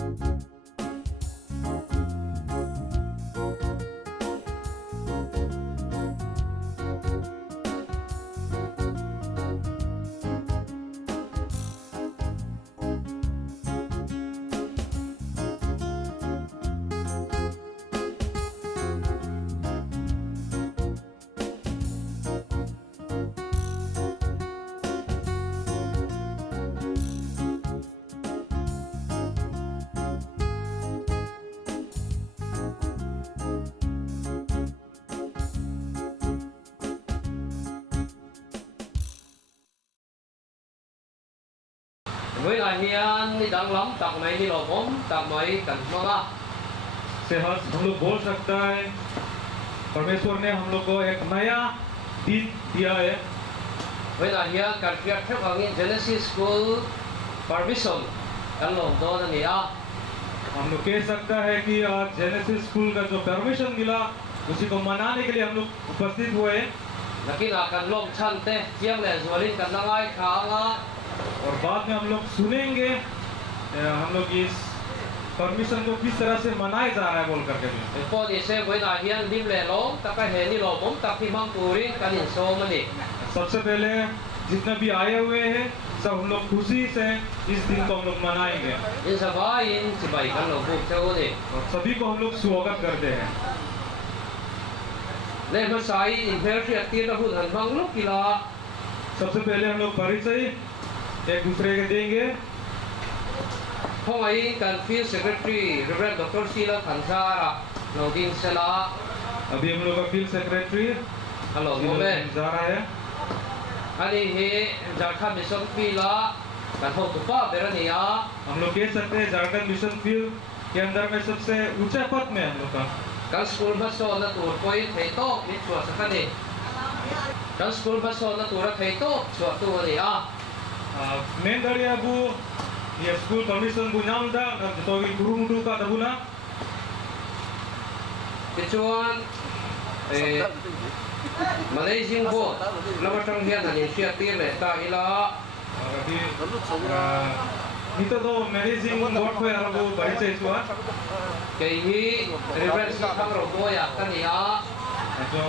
với là hiền đi đăng lắm tặng mấy đi lò bóng tặng mấy cần manga से हम लोग बोल सकता है परमेश्वर ने हम लोग को एक नया दिन दिया है। với là hiền cần việc theo hướng Genesis School permission cần lồng đó là gì à हम लोग कह सकता है कि आज जेनेसिस स्कूल का जो परमिशन मिला उसी को मनाने के लिए हम लोग उपस्थित हुए हैं। लेकिन cần lồng chân te chiang lệ rồi lên cần năng ai khá ngã और बाद में हम लोग सुनेंगे हम लोग इस परमिशन को किस तरह से मनाया जा रहा है बोल करके भी। có đi xe với là hiền lim lệ lỗ ta cái hệ đi lò bóng ta khi mang turi cần nhìn sâu mà đi सबसे पहले जितने भी आए हुए हैं सब हम लोग खुशी से इस दिन को हम लोग मनाएंगे in sa ba in si bai cần lồng buộc theo đi और सभी को हम लोग स्वागत करते हैं। lên mà sai in theo chuyện tiên là hụt hẳn văng lúc kỳ lạ सबसे पहले हम लोग परिचय एक दूसरे के देंगे। không ấy cần field secretary Reverend Dr. Sheila Khansara đầu tiên sẽ là अभी हम लोग का field secretary hello bố mẹ जा रहा है। anh ấy giờ tham gia xong phi là cần hậu tụ ba về đây à हम लोग कह सकते हैं झारखंड मिशन फील्ड के अंदर में सबसे ऊंचा पद में हम लोग का cần school bắt số là tụ coi thấy tốt biết chùa sẽ cái này cần school bắt số là tụ là thấy tốt chùa tụ này à मेन dari abu ya school permission bu nyam da to guru mudu ka dabuna cái chuan Malaysian board là một trong hiện là những chuyện tiền này tại là अभी itu to managing board ko ya bu परिचय हुआ cái hi Reverend Sang Rau Boy à cái này à जो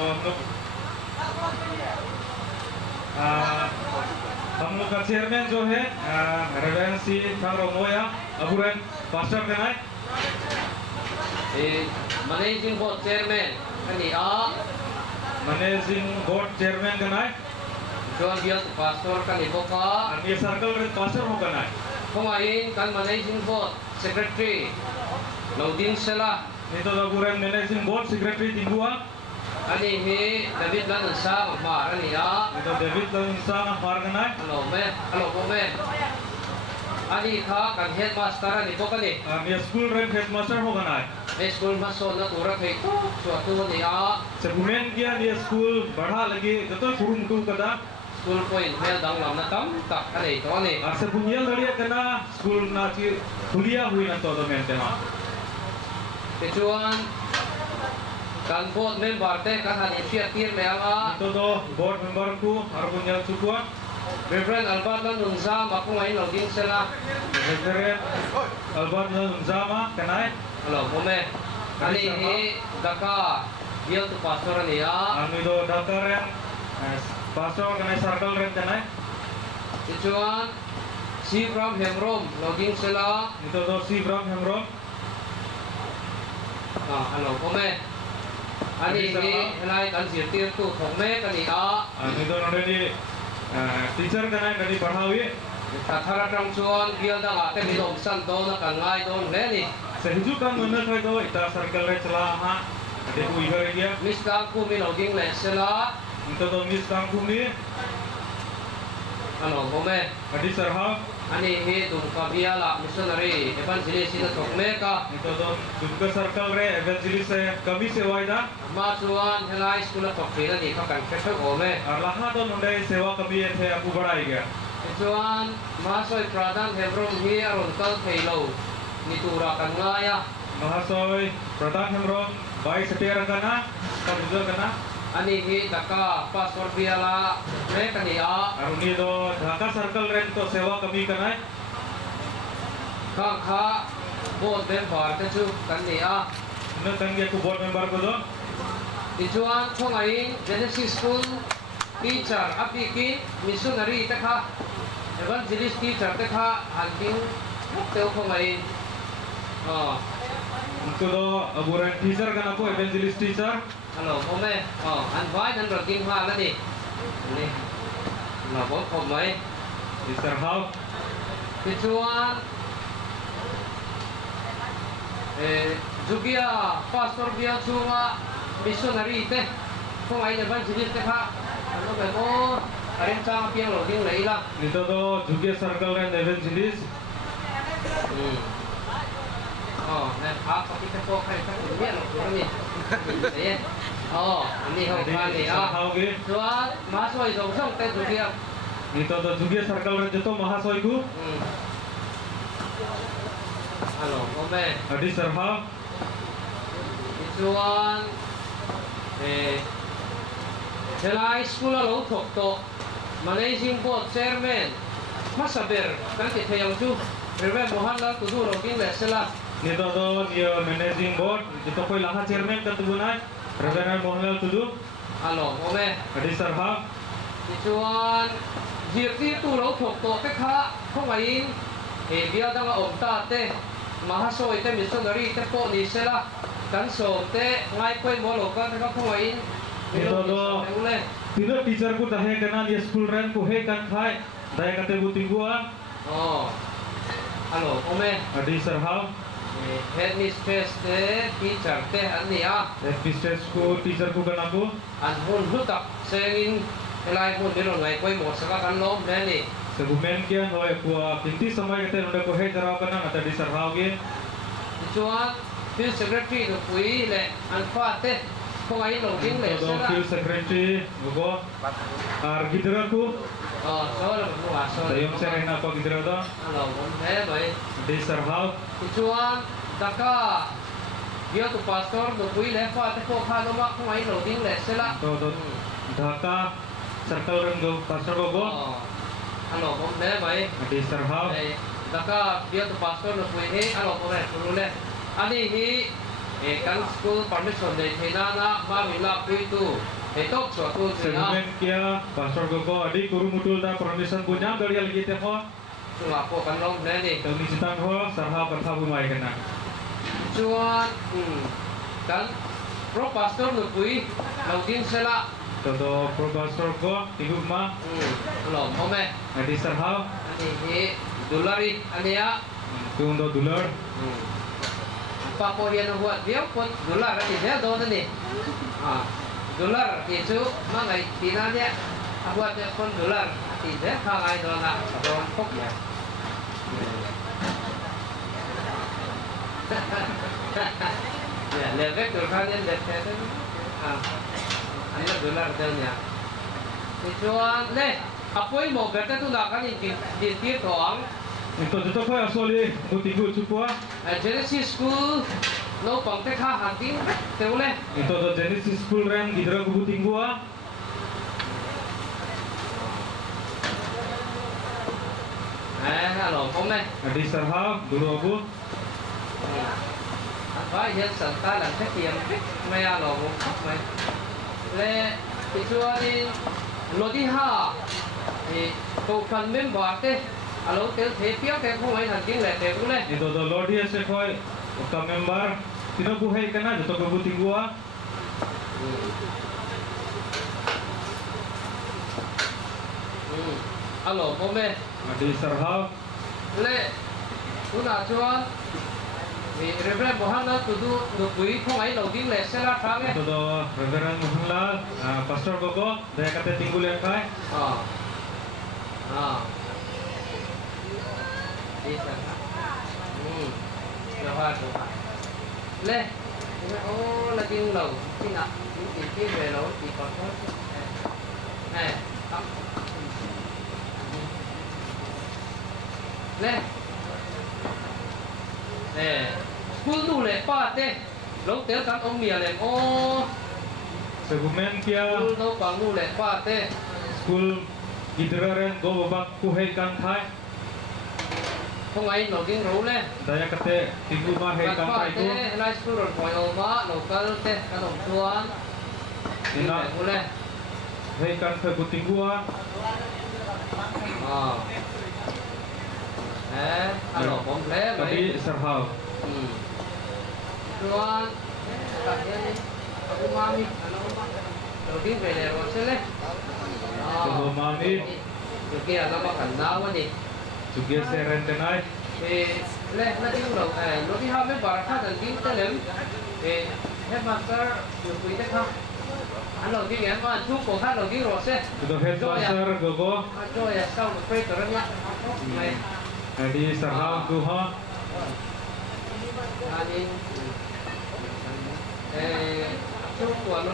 हम लोग का chairman जो है ravens सी थारो मोया अबुरन पास्टर के नाय Managing board chairman cái này à managing board chairman के नाय John Bill pastor cái này có और ये सर्कल रे पास्टर हो का नाय không ai kan managing board secretary Laudin Sela नहीं तो अबुरन मैनेजिंग बोर्ड सेक्रेटरी दिबुआ anh ấy David Lan Sa mà anh ấy à नहीं तो डेविड इंसान मार के नाय hello bố mẹ anh ấy khác kan headmaster anh ấy có cái này ये स्कूल रे हेडमास्टर हो का नाय cái school mà số là tụi nó thấy tốt chùa tu này à सेबुमेन किया ये स्कूल बढ़ा लगी तो कुरुम टू कदा school point mel dang lam na tam tak cái này đó này और सेबुनियल दड़िया कना स्कूल ना ची खुलिया हुई ना तो मेंटे मा cái chuan kan board member te kan han initiative le anga तो बोर्ड मेंबर को और बुनियल चुकुआ Reverend Albert Lan Nunza ma ko ngai Laudin Sela Reverend Albert Nunzama kenai hello bố mẹ anh ấy Dhaka Bill tu pastor anh ấy à anu do Dakaren pastor kenai circle ren kenai cái chuan si from Hemrom Laudin Sela itu do si Bram Hemrom hello bố mẹ anh ấy lại kan diệt tiền tu thong mẹ cái này à anu do node di teacher kenai dari padawi thara trong chuan Bill da la te milom san do na kan ngai don le ni sehijukan mana kai do ita circle re chala ha ade ku igar dia Miss Kang ku mi Laudin le Sela itu do miss kangkum ni hello bố mẹ adi sarha anh ấy tung kabia la missionary evangelist na thong mẹ ka itu do dunka circle re evangelist kami sewaida ma chuan helai school of thela ni ka kan khe go me arlaha do nonde sewa kami the aku badai gaya chuan ma soi pradhan Hebron hi aron kal theilo ni tura kan nga ya Mahasoy Pradhan Hemrom Bai Setia Rangana Kabuzar Kana ani hi Dhaka pastor biala me kani a Aruni do Dhaka Circle Ren to sewa kami kanai kha board member te chu kan ni a Ino tangge ku board member ko do. tichuan khong ai Genesis School teacher apiki missionary te kha evangelist teacher te kha hanting teu khong ai Untuk do aburan teacher kan aku evangelist teacher. hello ome an vai nan ro king ha la ni ni là bố khom mai Teacher how? tichuan Jugia pastor dia chunga missionary te khong ai evangelist te kha ano be mo arin chang piang lo ding lei la Itu do juga circle and evangelist. nè áp có cái cô hay các người biết nó ni đấy ni không Jadi phải ni teacher how ge? chuan má soi dòng sông tên Jugia Itu do juga circle and joto mahasoi ku. alo ome Teacher how? chuan Helai school lo thok to managing board chairman masaber kan ti thayang chu Reverend Mohanlal tu lo king le sela Itu do dia managing board joto koi laha chairman kan tubunai. Reverend Mohanlal tudu. alo ome Teacher how? chuan việc ti tu lo thok to te kha không ai bia dang a om ta te mahasoi te missionary te po ni sela kan so te ngai koi mo lo kan ka không ai Itu do tino teacher ku dahe kana dia school ran ku he kan khai. Dahe kate buti gua. alo ome Teacher how? head mistress te teacher te an ni a Teacher ku teacher ku kan aku. an hun hutak sengin elai hun ni lo ngai koi mo saka kan lom ne ni Segumen kian hoy ku kinti samai kate nonde ku he jarau kana ngata teacher how ge. chuan field secretary to pui le an fa te không ai lo ding le Itu do sela field secretary go. Ar gidra ku. so là một quả so Dayong serena ko gidra do. alo cũng thế vậy Teacher how? chuan taka dia tu pastor do pui le fa te ko kha no ma không ai lo ding le sela Itu do Dhaka circle ran go pastor go. alo cũng thế vậy Teacher how? taka dia tu pastor do pui he alo ko le lu le ani hi kan school permission de thena na ma mi la pui tu he tok so tu na Segumen kia pastor go adi kuru mutul da permission punya dari lagi te ho. chung ko kan lom ne ni Kami citang ho sarha pertha bumai kena. chuan kan pro pastor do pui lo ding sela Todo pro pastor go tigu ma alo ome Teacher how? ani hi dolari ani ya Tung do dular. pa po rian huat dia pun dolar ani dia do ni dolar itu mangai tinanya buat dia pun dolar tidak hangai do na do kok ya ya lebek dolar yang dekat ini dolar dia tujuan deh apa yang mau berita tu nak kan di toang Itu joto ko asoli mutigu chupua. Genesis School no pang te kha hanting teule Itu do Genesis school ran gidra ku buting gua. halo ome Teacher how? Dulu aku. apa ya santa lan te tiam mai alo mai le tichuani lodi ha ko kan member te alo te piao te ko mai hanting le te ule Itu do lodi ase koi ka member tino ku he kana joto ku buting gua. alo ome Teacher how? le una chuan Reverend Mohanlal tu du pui không ai lo ding le sela thang Itu do Reverend Mohanlal pastor gogo daya kate tinggul yang kai. Đi sẵn Là hoa của bạn Lê Ô là chim lầu Chim ạ Chim về lỗ chỉ còn thôi Nè Tắm Lê Nè School tu lệ pa tê Lỗ tế các ông mìa lệ ô Segumen kia School đâu bằng ngu lệ pa tê school gidra ran go babak ku he kan khai. không ai nổi tiếng rủ lên daya kate tinggu ma hei các kan bạn tai ko thế lại xuống rồi hỏi ông má local thế các đồng chuan đi Ina. về ngủ lên hei kan fe ku tinggu a thế alo bóng thế kadi mấy sarhau chuan các em ông má mi đầu tiên về này rồi sẽ lên Tuh mami kia là nó có khẩn nào quá đi juga seren tenai thì lên nó tiếng đầu nó đi học với bà khác là tiếng tới lớn thì headmaster được quý thế không anh đầu tiên em có anh chúc của khác đầu tiên rồi sẽ sudah headmaster gogo rồi sau một phê trở ra này kadi sarhau tu ha anh chúc của nó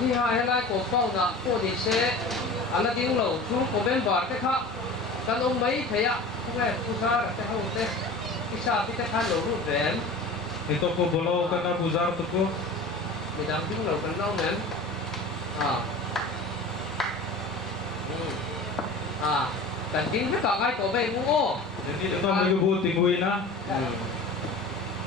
đi hai hay là cổ phong là cổ thì sẽ anh là tiếng đầu chúc của bên bà thế khác kan ông mấy thấy ạ không phải phu sa cái không thế cái sao cái khăn lỗ rụt rèn itu ko bolo kana buzar tu ko thì đang tiếng lỗ kan đâu nè cần tiếng hết cả ngay cổ về ngu ô jadi itu mengibu tingguina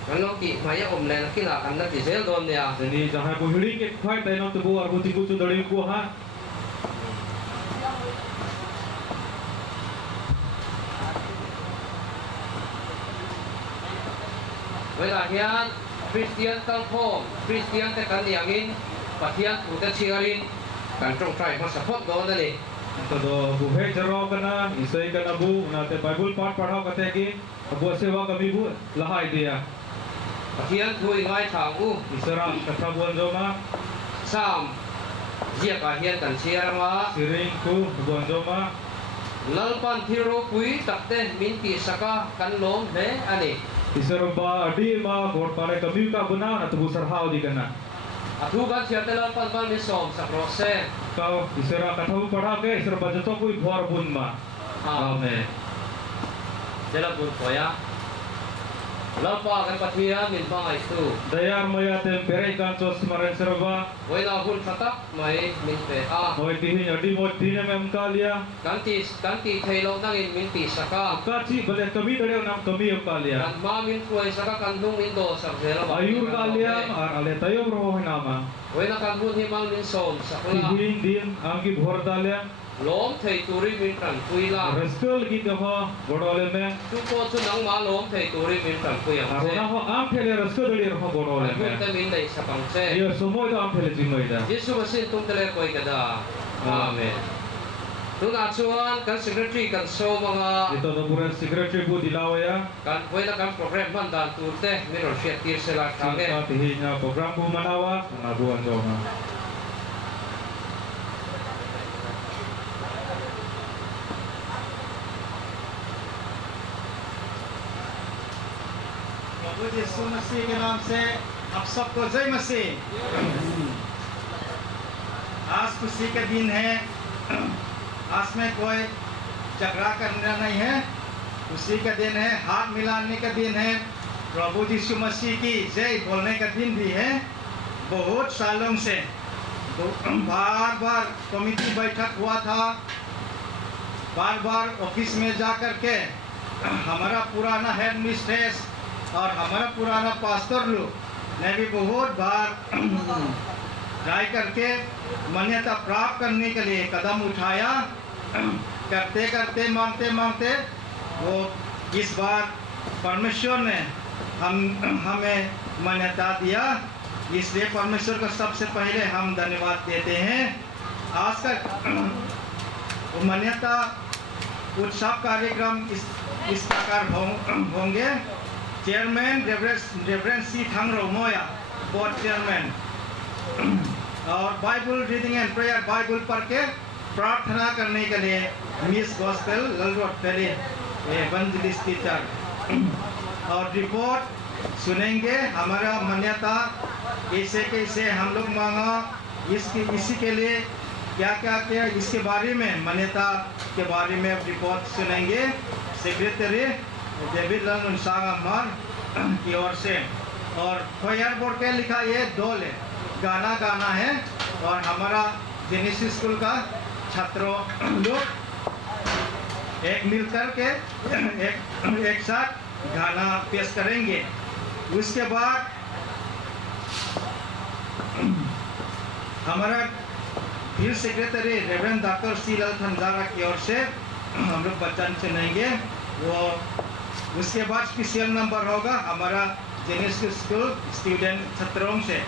kan nó kỵ máy ôm lên khi nào anh nó chỉ dễ đồn nè jadi jangan bu hiling ke khoi tai no tu bu arbu tinggu tu dari ku ha với là hiện Christian tăng phong Christian tại căn nhà in và hiện của cái chiarin cần trồng trại hoặc support đó này Itu do bu he jaro kana isai kana bu na te bible part padhau kate ki abu sewa kami bu lahai dia và hiện thui ngay thẳng u isara katha buan joma sam diệt cả hiện cần chia mà siring ku buan joma lalpan thiro pui takte min pi saka kan lom he ani isara ba adi ma bot pare kami ka buna na tu sarhau di kana thu kan chia te lalpan ban mi som sakro se kau isara katha bu padha ke isara bajato ku bhor bun ma amen jela bun koya lalpa kan pathia min pa ai tu dayar maya tem perai kan chos maren serba voi na hun khatak mai min pe moi tihin adi mo tin mem kalia kan ti thailo nang in min pi saka ka chi bale kami dare nam kami em kalia kan ma min kuai saka kan dung in do sak zela ba ayur kalia ar ale tayom roh nama voi na kan hun himang min som sakula tihin din amki bhor dalia lom thei turi min kan pui la raskal ki kama bodole me tu ko chu nang ma lom thei turi min kan pui am se arona ho am phele raskal dali ro bodole me hun te min dei sakang se ye somoy da am phele jimai da Yesu masin tung tele koi kada amen tu na chuan kan secretary kan so mga ito do pura secretary bu dilawaya kan poi na kan program man dan tu te mi ro share tir se la thage ka tihin na program bu manawa na buan joma प्रभु यीशु मसीह के नाम से आप सबको जय मसीह। आज खुशी का दिन है। आज में कोई झगड़ा करना नहीं है, खुशी का दिन है, हाथ मिलाने का दिन है, प्रभु यीशु मसीह की जय बोलने का दिन भी है। बहुत सालों से बार बार कमेटी बैठक हुआ था, बार बार ऑफिस में जा कर के हमारा पुराना हेड मिस्ट्रेस और हमारा पुराना पास्टर लोग ने भी बहुत बार ट्राई करके मान्यता प्राप्त करने के लिए कदम उठाया। करते करते मांगते मांगते वो इस बार परमेश्वर ने हमें मान्यता दिया, इसलिए परमेश्वर को सबसे पहले हम धन्यवाद देते हैं। आज का मान्यता उत्सव कार्यक्रम इस प्रकार होंगे। चेयरमैन रेवरेंड सी थांगरो मोया, बोर्ड चेयरमैन, और Bible reading and prayer, Bible पढ़ के प्रार्थना करने के लिए मिस गॉस्पेल ललरोड फेरी एवंजलिस्ट टीचर, और रिपोर्ट सुनेंगे हमारा मान्यता कैसे कैसे हम लोग मांगा, इसी के लिए क्या क्या किया, इसके बारे में मान्यता के बारे में रिपोर्ट सुनेंगे। सेक्रेटरी डेविड ललन सांगमर की ओर से, और खोयर बोर्ड के लिखा ये डोल है, गाना गाना है, और हमारा जेनेसिस स्कूल का छात्रों लोग एक मिलकर के एक साथ गाना पेश करेंगे। उसके बाद हमारा फिर सेक्रेटरी रेवरेंड डॉक्टर सी लाल खंजारा की ओर से हम लोग वचन सुनेंगे। वो उसके बाद स्पेशल नंबर होगा हमारा जेनेसिस स्कूल स्टूडेंट छात्रों से।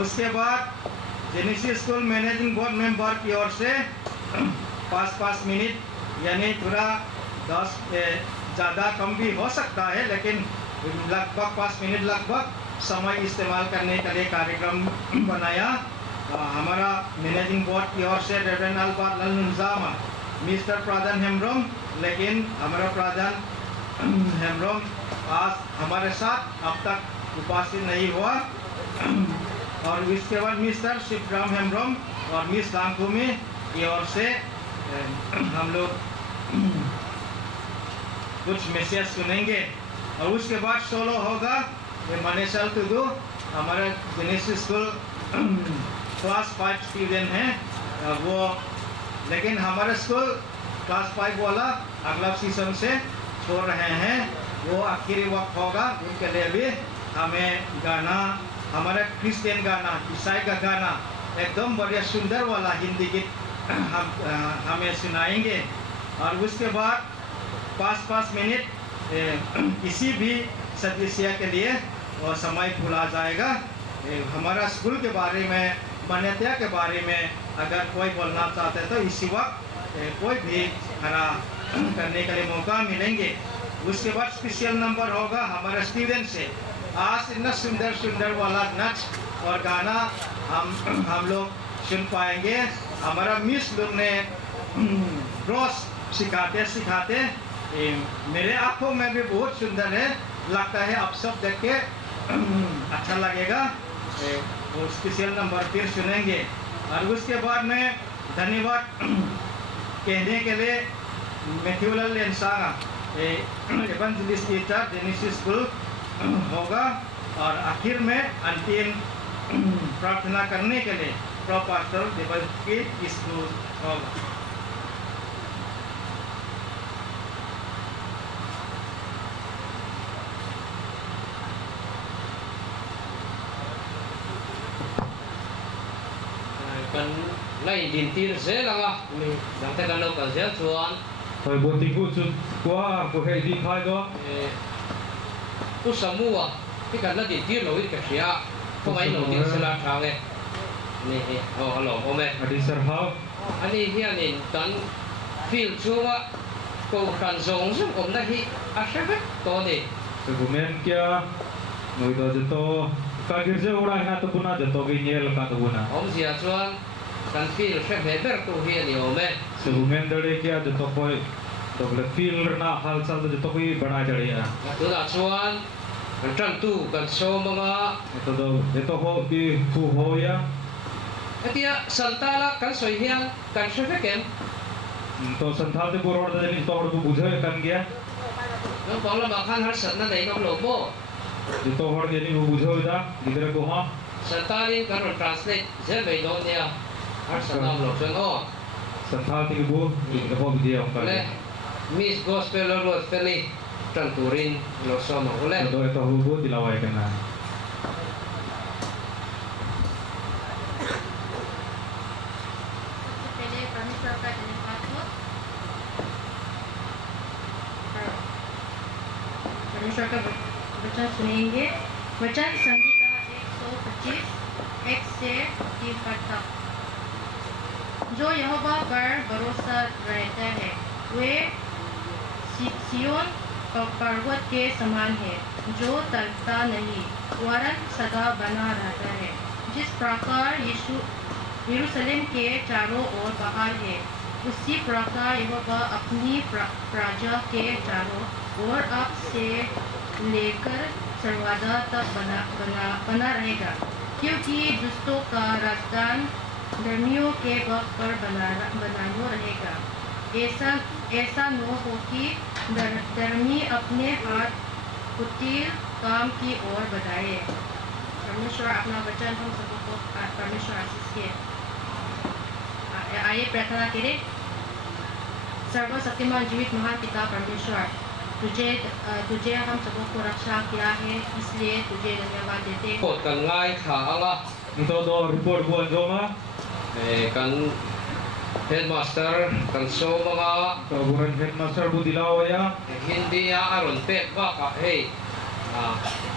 उसके बाद genesis school managing board member की ओर से 5-5 मिनट, यानी थोड़ा 10 ज़्यादा कम भी हो सकता है, लेकिन लगभग 5 मिनट लगभग समय इस्तेमाल करने के लिए कार्यक्रम बनाया। हमारा मैनेजिंग बोर्ड की ओर से रेवरेंड अल्बर्ट ललनुजामा, मिस्टर प्रधान हेम्ब्रोम, लेकिन हमारा प्रधान हेम्ब्रोम आज हमारे साथ अब तक उपस्थित नहीं हुआ। और इसके बाद मिस्टर शिवराम हेम्ब्रोम और मिस लांगभूमि की ओर से हम लोग कुछ मैसेज सुनेंगे। और उसके बाद सोलो होगा मनेशल टुडू, हमारे जेनेसिस स्कूल क्लास 5 स्टूडेंट हैं वो, लेकिन हमारे स्कूल क्लास 5 वाला अगला सीजन से छोड़ रहे हैं, वो आखिरी वक्त होगा। उनके लिए भी हमें गाना, हमारा क्रिश्चियन गाना, ईसाई का गाना एकदम बढ़िया सुंदर वाला हिंदी गीत हमें सुनाएंगे। और उसके बाद 5-5 मिनट किसी भी सदस्य के लिए वो समय भुला जाएगा। हमारा स्कूल के बारे में, मान्यता के बारे में अगर कोई बोलना चाहते तो इसी वक्त कोई भी खड़ा करने के लिए मौका मिलेंगे। उसके बाद स्पेशल नंबर होगा हमारे स्टूडेंट से। आज इतना सुंदर सुंदर वाला नाच और गाना हम लोग सुन पाएंगे। हमारा मिस लोग ने रोज सिखाते सिखाते मेरे आंखों में भी बहुत सुंदर है, लगता है आप सब देख के अच्छा लगेगा। वो स्पेशल नंबर फिर सुनेंगे। और उसके बाद में धन्यवाद कहने के लिए मैथ्यूलाल लेंसागा एवेंजलिस्ट टीचर जेनेसिस स्कूल होगा। और आखिर में अंतिम प्रार्थना करने के लिए प्रोपास्टर देवकी स्कूल होगा। kan lai din tir se langa mi dang te kan lo kan se chuan Thôi bộ tình vụ chút quá của hệ đi khai đó. u samua ki kan la din tir lo i ka sia ko mai lo din se la thang e ni hello ome Adi sarhau. ani hian in kan feel chuwa ko kan zong zum om na hi a shebe to ni Segumen kia noi do jeto ka girje orang na to puna jeto ge niel ka to puna. om sia chuan kan feel shebe ber tu hi ni ome Segumen dare kia jeto koi to ble feel na hal chal jeto koi bana jare ya. tu da chuan kan tran tu kan so manga Ito ho bi fu ho ya. atia santala kan soi hian kan shebe kem To santhal te puror da ni to bu bujhe kan gya. no pangla ma khan har sat na dai kam lo bo Ito hor ge ni bu bujhe da gidra ko ha. santali kan translate je be do nia har sat nam lo chen o Santhal ti bu ni ho bi dia ka. le miss gospel lo feli tran turin lo so ma ole Do ito hu bu dilawai kana. पहले परमेश्वर का धन्यवाद हो। परमेश्वर का वचन सुनेंगे। वचन संगीता 125 1 से 3 तक। जो यहोवा पर भरोसा रहता है वे सिय्योन पर्वत के समान है जो टलता नहीं वरन सदा बना रहता है। जिस प्रकार यरूशलेम के चारों ओर पहाड़ है उसी प्रकार यहोवा अपनी प्रजा के चारों ओर अब से लेकर सर्वदा तक बना रहेगा, क्योंकि दुष्टों का राजदान धर्मियों के वक्त पर बना रहेगा। ऐसा न हो कि धर्मी अपने हाथ कुटिल काम की ओर बढ़ाए। परमेश्वर अपना वचन हम सबको परमेश्वर आशीष के आइए प्रार्थना करें। सर्वशक्तिमान जीवित महान पिता परमेश्वर, तुझे हम सबों को रक्षा किया है, इसलिए तुझे धन्यवाद देते हैं। โปรดกันง่ายขาละ Ito do report buwan zoma. กันเฮดมาสเตอร์กันโซมัง Ito buwan headmaster bu dilawaya. hindi ya aron pek ba ka hey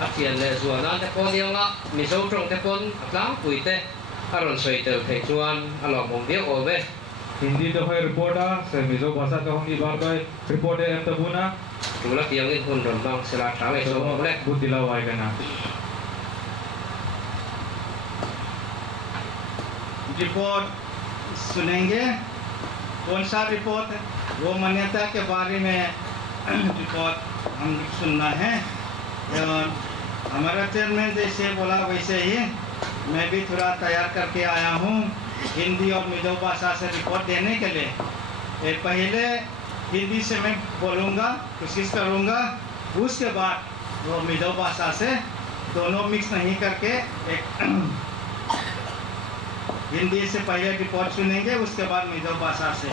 acian le zuanan te pon yang la mi so trong te pon atlang puite aron soitel the chuan along mong dia ove Hindi do hay report a sa mizo bhasa ka hongi barbai report e em tabuna. tula kiang in hun ron bang sila thawe so mong le Bu dilaway kana. Report सुनेंगे। कौन सा report है? वो मान्यता के बारे में report हम सुनना है। और हमारा चेयरमैन जैसे बोला वैसे ही मैं भी थोड़ा तैयार करके आया हूँ हिंदी और मिजो भाषा से रिपोर्ट देने के लिए। पहले हिंदी से मैं बोलूँगा, कोशिश करूँगा, उसके बाद वो मिजो भाषा से दोनों मिक्स नहीं करके एक हिंदी से पहले रिपोर्ट सुनेंगे, उसके बाद मिजो भाषा से।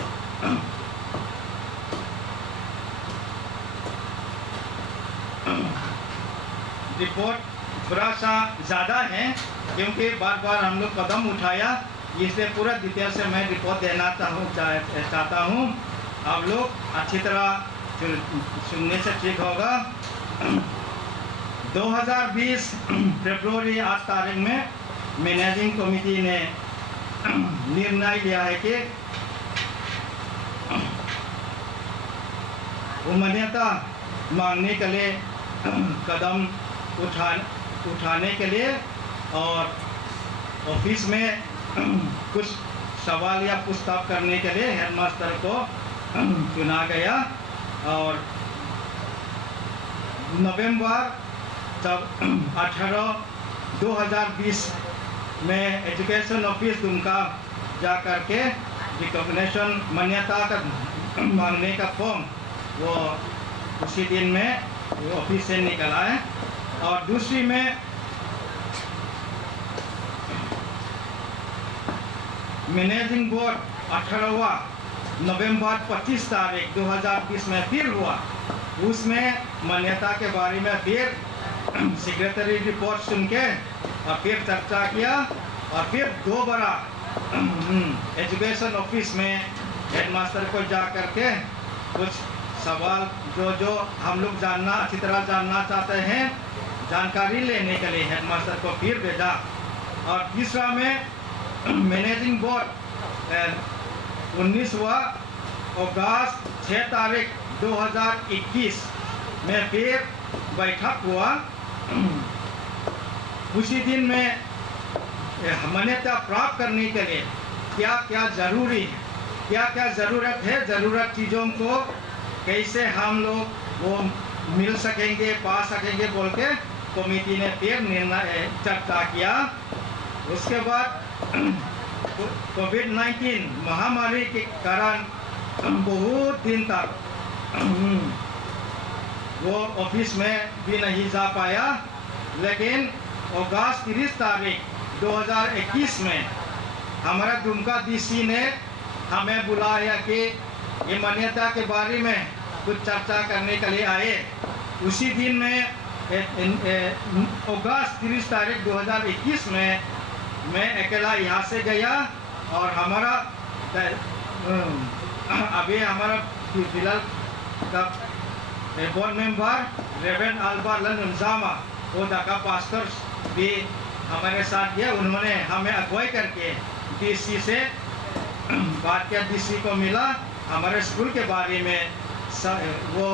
रिपोर्ट थोड़ा सा ज़्यादा है क्योंकि बार बार हम लोग कदम उठाया, इसलिए पूरा डिटेल से मैं रिपोर्ट देना चाहता हूँ। आप लोग अच्छी तरह सुनने से ठीक होगा। 2020 फरवरी 8 तारीख में मैनेजिंग कमेटी ने निर्णय लिया है कि मान्यता मांगने के लिए कदम उठाने के लिए और ऑफिस में कुछ सवाल या पूछताछ करने के लिए हेडमास्टर को चुना गया। और नवंबर 18 2020 में एजुकेशन ऑफिस दुमका जा कर के रिकॉग्निशन मान्यता का मांगने का फॉर्म वो उसी दिन में वो ऑफिस से निकला है। और दूसरी में मैनेजिंग बोर्ड 18वां नवंबर 25 तारीख 2020 में फिर हुआ। उसमें मान्यता के बारे में फिर सेक्रेटरी रिपोर्ट सुन के और फिर चर्चा किया और फिर दोबारा एजुकेशन ऑफिस में हेडमास्टर को जा कर के कुछ सवाल जो हम लोग अच्छी तरह जानना चाहते हैं, जानकारी लेने के लिए हेडमास्टर को फिर भेजा। और तीसरा में मैनेजिंग बोर्ड 19वां अगस्त 6 तारीख 2021 में फिर बैठक हुआ। उसी दिन में मान्यता प्राप्त करने के लिए क्या क्या जरूरी है, क्या क्या ज़रूरत है, ज़रूरत चीज़ों को कैसे हम लोग वो मिल सकेंगे, पा सकेंगे बोल के कमेटी ने फिर निर्णय चर्चा किया। उसके बाद कोविड-19 महामारी के कारण बहुत दिन तक वो ऑफिस में भी नहीं जा पाया, लेकिन अगस्त 30 तारीख 2021 में हमारा दुमका डीसी ने हमें बुलाया कि ये मान्यता के बारे में कुछ चर्चा करने के लिए आए। उसी दिन में अगस्त 30 तारीख 2021 में मैं अकेला यहाँ से गया और हमारा अभी हमारा फिलहाल का बोर्ड मेंबर रेवेन अल्बा लंजामा वो ढाका पास्टर भी हमारे साथ गए। उन्होंने हमें अगुवाई करके डीसी से बात किया, डीसी को मिला, हमारे स्कूल के बारे में वो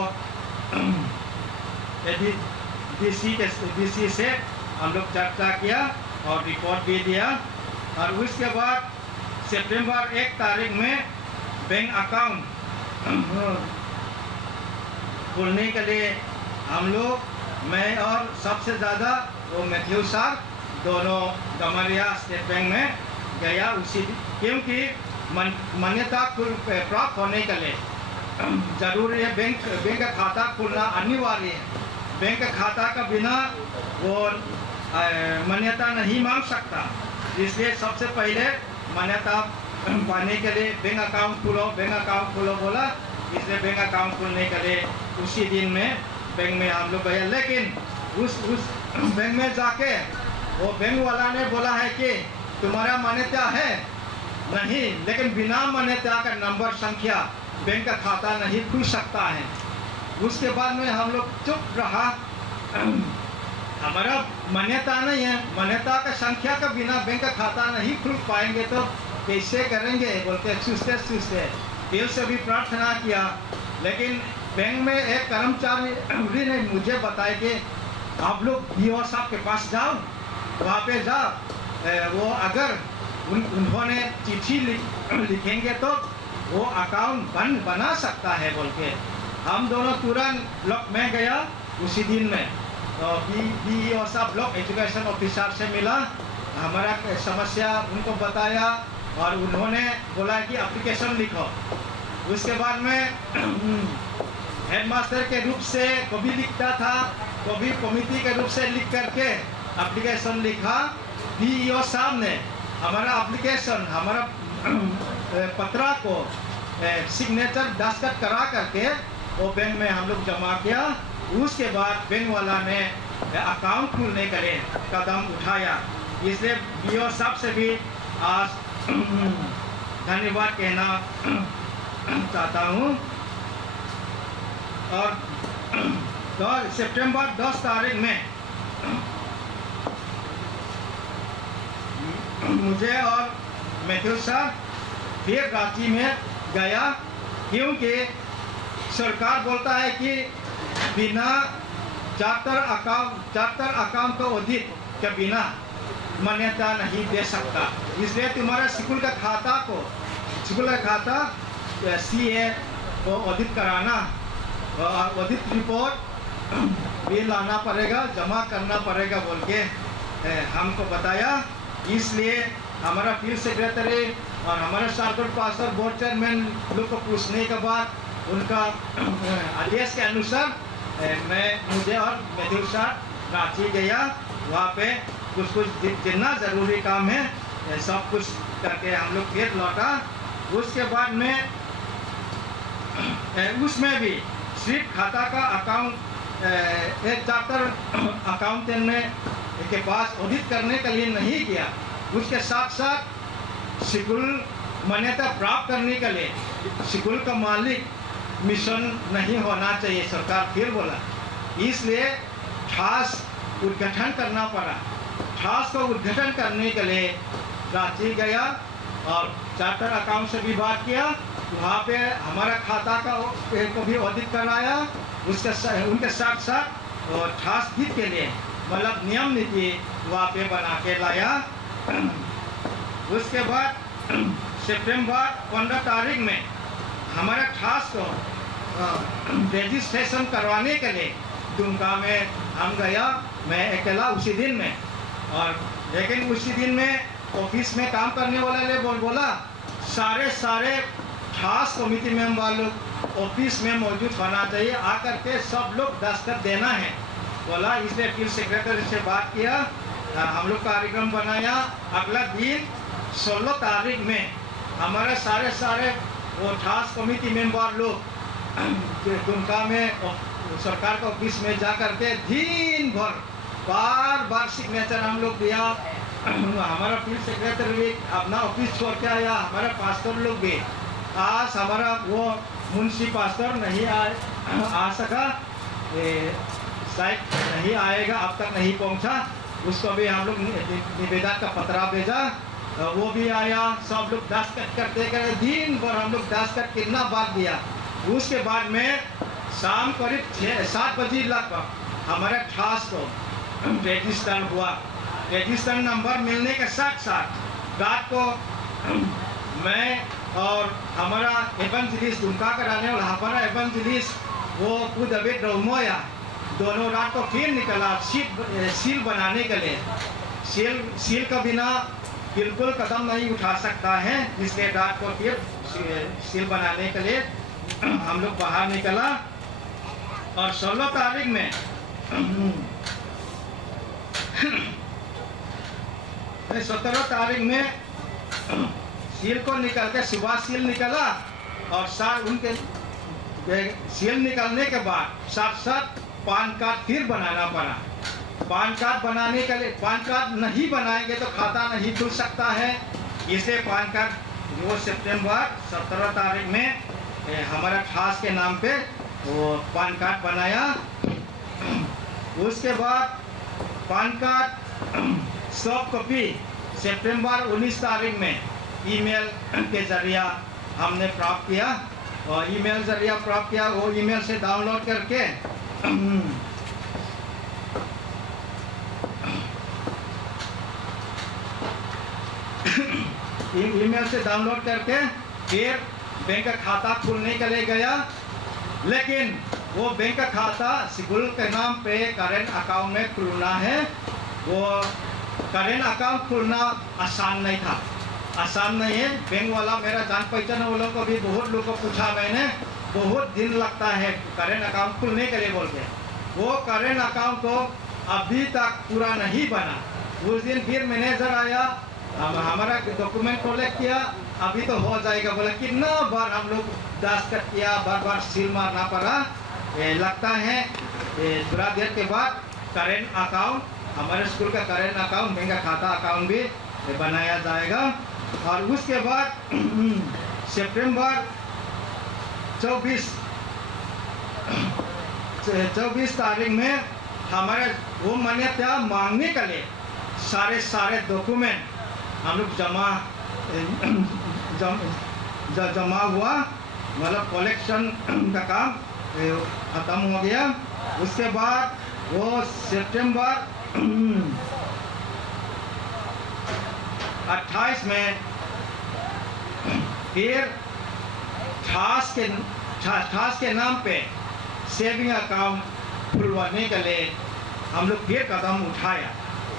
डीसी से हम लोग चर्चा किया और रिपोर्ट भी दिया। और उसके बाद सितंबर 1 तारीख में बैंक अकाउंट खोलने के लिए हम लोग, मैं और सबसे ज़्यादा वो मैथ्यू सर दोनों डमरिया स्टेट बैंक में गया उसी, क्योंकि मान्यता प्राप्त होने के लिए जरूरी है बैंक का खाता खुलना अनिवार्य है। बैंक खाता का बिना वो मान्यता नहीं मांग सकता, इसलिए सबसे पहले मान्यता पाने के लिए बैंक अकाउंट खोलो बोला। इसलिए बैंक अकाउंट खोलने के लिए उसी दिन में बैंक में हम लोग गए। लेकिन उस बैंक में जाके वो बैंक वाला ने बोला है कि तुम्हारा मान्यता है नहीं, लेकिन बिना मान्यता का नंबर संख्या बैंक का खाता नहीं खुल सकता है। उसके बाद में हम लोग चुप रहा, हमारा मान्यता नहीं है, मान्यता का संख्या का बिना बैंक का खाता नहीं खुल पाएंगे तो कैसे करेंगे बोलते सोचते दिल से भी प्रार्थना किया। लेकिन बैंक में एक कर्मचारी ने मुझे बताया कि आप लोग बीओ साहब के पास जाओ, वहाँ पे जाओ, वो अगर उन्होंने चिट्ठी लिखेंगे तो वो अकाउंट बना सकता है बोल के। हम दोनों तुरंत ब्लॉक में गया उसी दिन में, तो बीईओ साहब ब्लॉक एजुकेशन ऑफिसर से मिला, हमारा समस्या उनको बताया और उन्होंने बोला कि एप्लीकेशन लिखो। उसके बाद में हेडमास्टर के रूप से कभी लिखता था, कभी कमिटी के रूप से लिख करके एप्लीकेशन लिखा। बीईओ साहब ने हमारा एप्लीकेशन, हमारा पत्रा को सिग्नेचर दस्तखत करा करके वो बैंक में हम लोग जमा किया। उसके बाद बैंक वाला ने अकाउंट खोलने के लिए कदम उठाया। इसलिए बीईओ साहब से भी आज धन्यवाद कहना चाहता हूँ। और सितंबर 10 तारीख में मुझे और मैथ्यू साहब फिर रांची में गया, क्योंकि सरकार बोलता है कि बिना चार्टर अकाउंट को ऑडिट के बिना मान्यता नहीं दे सकता। इसलिए तुम्हारा स्कूल का खाता सीए को ऑडिट कराना, ऑडिट रिपोर्ट भी लाना पड़ेगा, जमा करना पड़ेगा बोल के हमको बताया। इसलिए हमारा फील्ड सेक्रेटरी और हमारा सर्कल पास्टर बोर्ड चेयरमैन लोग को पूछने के बाद उनका आदेश के अनुसार मुझे और मैथ्यू साहब रांची गया। वहाँ पे कुछ जितना ज़रूरी काम है सब कुछ करके हम लोग फिर लौटा। उसके बाद में उसमें भी सिर्फ खाता का अकाउंट एक चार्टर अकाउंटेंट में के पास ऑडिट करने के लिए नहीं गया, उसके साथ साथ स्कूल मान्यता प्राप्त करने के लिए स्कूल का मालिक मिशन नहीं होना चाहिए, सरकार फिर बोला। इसलिए खास उद्घाटन करना पड़ा। खास को उद्घाटन करने के लिए रांची गया और चार्टर अकाउंट से भी बात किया। वहाँ पे हमारा खाता को भी ऑडिट कराया। उनके साथ साथ और खास हित के लिए मतलब नियम नीति वहाँ पे बना के लाया। उसके बाद सितंबर 15 तारीख में हमारा खास को रजिस्ट्रेशन करवाने के लिए दुमका में हम गया, मैं अकेला उसी दिन में। और लेकिन उसी दिन में ऑफिस में काम करने वाले ने बोला सारे खास कमेटी मेंबर लोग ऑफिस में मौजूद होना चाहिए, आकर के सब लोग दस्तखत देना है बोला। इसलिए फिर सेक्रेटरी से बात किया, हम लोग कार्यक्रम बनाया। अगला दिन 16 तारीख में हमारे सारे वो खास कमेटी मेंबर लोग दुमका में सरकार के ऑफिस में जा करके दिन भर बार सिग्नेचर हम लोग दिया। हमारा फील्ड सेक्रेटरी भी अपना ऑफिस छोड़ के आया, हमारा पास्टर लोग भी। आज हमारा वो मुंशी पास्टर नहीं आ सका, शायद नहीं आएगा, अब तक नहीं पहुंचा। उसको भी हम लोग निवेदन का पत्रा भेजा, वो भी आया। सब लोग दस्तखत करते दिन भर हम लोग दस्तखत कितना बार दिया। उसके बाद में शाम करीब 7 बजे लगभग हमारा खास को रजिस्टर हुआ। रजिस्टर नंबर मिलने के साथ साथ रात को मैं और हमारा एवंजलिस्ट दुमका का रहने वाला हमारा एवंजलिस्ट वो खुद अभी रोमोया दोनों रात को फिर निकला सील बनाने के लिए। सील का बिना बिल्कुल कदम नहीं उठा सकता है, इसलिए रात को फिर सील बनाने के लिए हम लोग बाहर निकला। और 16 तारीख में 17 तारीख में सील को निकल के सुबह सील निकला और सार उनके सील निकलने के बाद साथ साथ पान कार्ड फिर बनाना पड़ा। पान कार्ड बनाने के लिए पान कार्ड नहीं बनाएंगे तो खाता नहीं खुल सकता है। इसलिए पान कार्ड वो सितंबर 17 तारीख में हमारा खास के नाम पे वो पान कार्ड बनाया। उसके बाद पान कार्ड सॉफ्ट कॉपी सितंबर 19 तारीख में ईमेल के जरिया हमने प्राप्त किया और ईमेल जरिया प्राप्त किया। वो ईमेल से डाउनलोड करके ईमेल से डाउनलोड करके फिर बैंक का खाता खुलने के लिए गया। लेकिन वो बैंक का खाता स्कूल के नाम पे करेंट अकाउंट में खुलना है। वो करेंट अकाउंट खुलना आसान नहीं था, आसान नहीं है। बैंक वाला मेरा जान पहचान वो लोग को भी बहुत लोग को पूछा मैंने, बहुत दिन लगता है करेंट अकाउंट खुलने के लिए बोल के। वो करेंट अकाउंट को अभी तक पूरा नहीं बना। उस दिन फिर मैनेजर आया, हमारा डॉक्यूमेंट कलेक्ट किया, अभी तो हो जाएगा बोला। कितना बार हम लोग दस्तखत किया, बार बार सील मारना पड़ा। लगता है थोड़ा देर के बाद करेंट अकाउंट, हमारे स्कूल का करेंट अकाउंट, बैंक का खाता अकाउंट भी बनाया जाएगा। और उसके बाद सितंबर 24 तारीख में हमारे वो मान्यता मांगने के लिए सारे डॉक्यूमेंट हम लोग जमा हुआ, मतलब कलेक्शन का काम खत्म हो गया। उसके बाद वो सितंबर 28 में फिर ठास के नाम पे सेविंग अकाउंट खुलवाने के लिए हम लोग फिर कदम उठाया।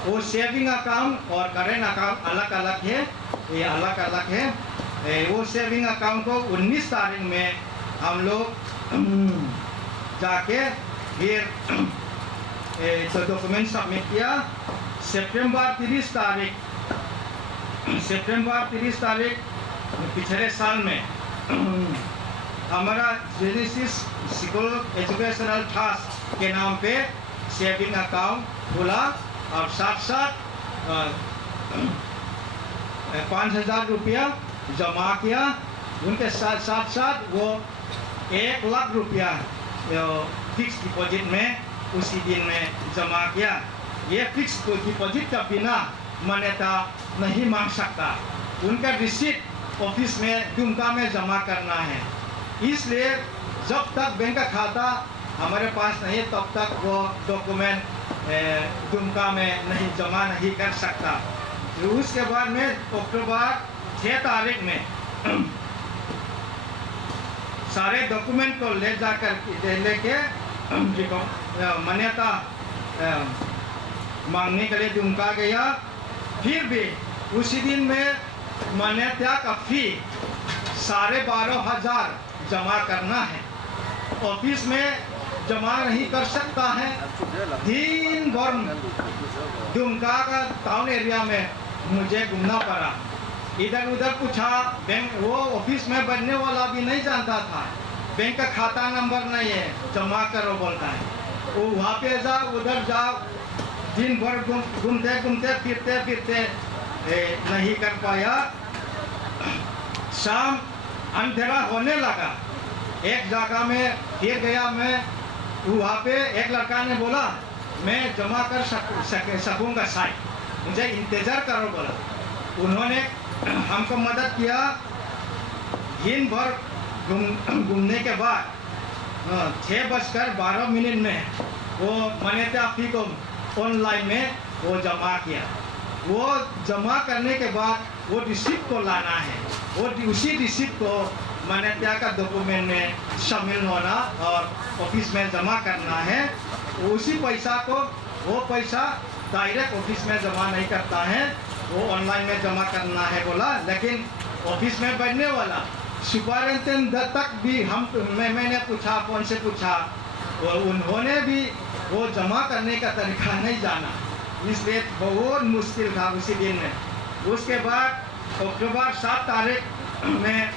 वो सेविंग अकाउंट और करेंट अकाउंट अलग अलग है, ये अलग अलग है। वो सेविंग अकाउंट को 19 तारीख में हम लोग जाके फिर तो डॉक्यूमेंट सबमिट किया। सितंबर 30 तारीख पिछले साल में हमारा जेनेसिस स्कूल एजुकेशनल ट्रस्ट के नाम पे सेविंग अकाउंट खुला और साथ 5,000 रुपया जमा किया। उनके साथ वो 1 लाख रुपया फिक्स डिपॉजिट में उसी दिन में जमा किया। ये फिक्स डिपॉजिट का बिना मान्यता नहीं मांग सकता। उनका रिसीट ऑफिस में दुमका में जमा करना है। इसलिए जब तक बैंक का खाता हमारे पास नहीं तब तक वो डॉक्यूमेंट दुमका में नहीं जमा नहीं कर सकता। उसके बाद में अक्टूबर 6 तारीख में सारे डॉक्यूमेंट को ले जाकर लेके मान्यता मांगने के लिए दुमका गया। फिर भी उसी दिन में मान्यता का फी 12,500 जमा करना है। ऑफिस में जमा नहीं कर सकता है। दिन भर दुमका का टाउन एरिया में मुझे घूमना पड़ा, इधर उधर पूछा। बैंक वो ऑफिस में बनने वाला भी नहीं जानता था, बैंक का खाता नंबर नहीं है, जमा करो बोलता है। वो वहाँ पे जाओ उधर जाओ, दिन भर घूमते घूमते फिरते नहीं कर पाया। शाम अंधेरा होने लगा। एक जगह में फिर गया मैं, वहाँ पे एक लड़का ने बोला मैं जमा कर सकूँगा शायद, मुझे इंतज़ार करो बोला। उन्होंने हमको मदद किया। दिन भर घूमने के बाद 6:12 में वो मान्यता फी को ऑनलाइन में वो जमा किया। वो जमा करने के बाद वो रिसिप्ट को लाना है। वो उसी रिसिप्ट को मान्यता का डॉक्यूमेंट में शामिल होना और ऑफिस में जमा करना है। उसी पैसा को वो पैसा डायरेक्ट ऑफिस में जमा नहीं करता है, वो ऑनलाइन में जमा करना है बोला। लेकिन ऑफिस में बैठने वाला सुपरिटेंडेंट तक भी मैंने पूछा, कौन से पूछा, उन्होंने भी वो जमा करने का तरीका नहीं जाना, इसलिए बहुत मुश्किल था उसी दिन में। उसके बाद अक्टूबर 7 तारीख में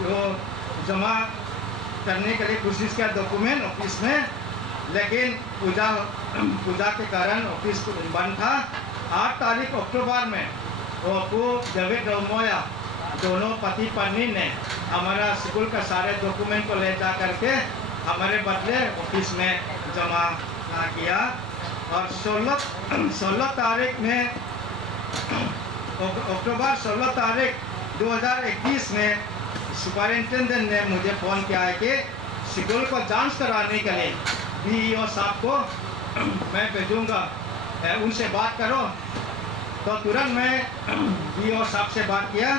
वो जमा करने के लिए कोशिश किया डॉक्यूमेंट ऑफिस में, लेकिन पूजा के कारण ऑफिस बंद था। 8 तारीख अक्टूबर में वो डेविड रोमोया दोनों पति पत्नी ने हमारा स्कूल का सारे डॉक्यूमेंट को ले जा करके हमारे बदले ऑफिस में जमा किया। और 16 तारीख में अक्टूबर 16 तारीख 2021 में सुपरिटेंडेंट ने मुझे फ़ोन किया है कि स्कूल को जांच कराने के लिए BEO साहब को मैं भेजूँगा, उनसे बात करो। तो तुरंत मैं BEO साहब से बात किया।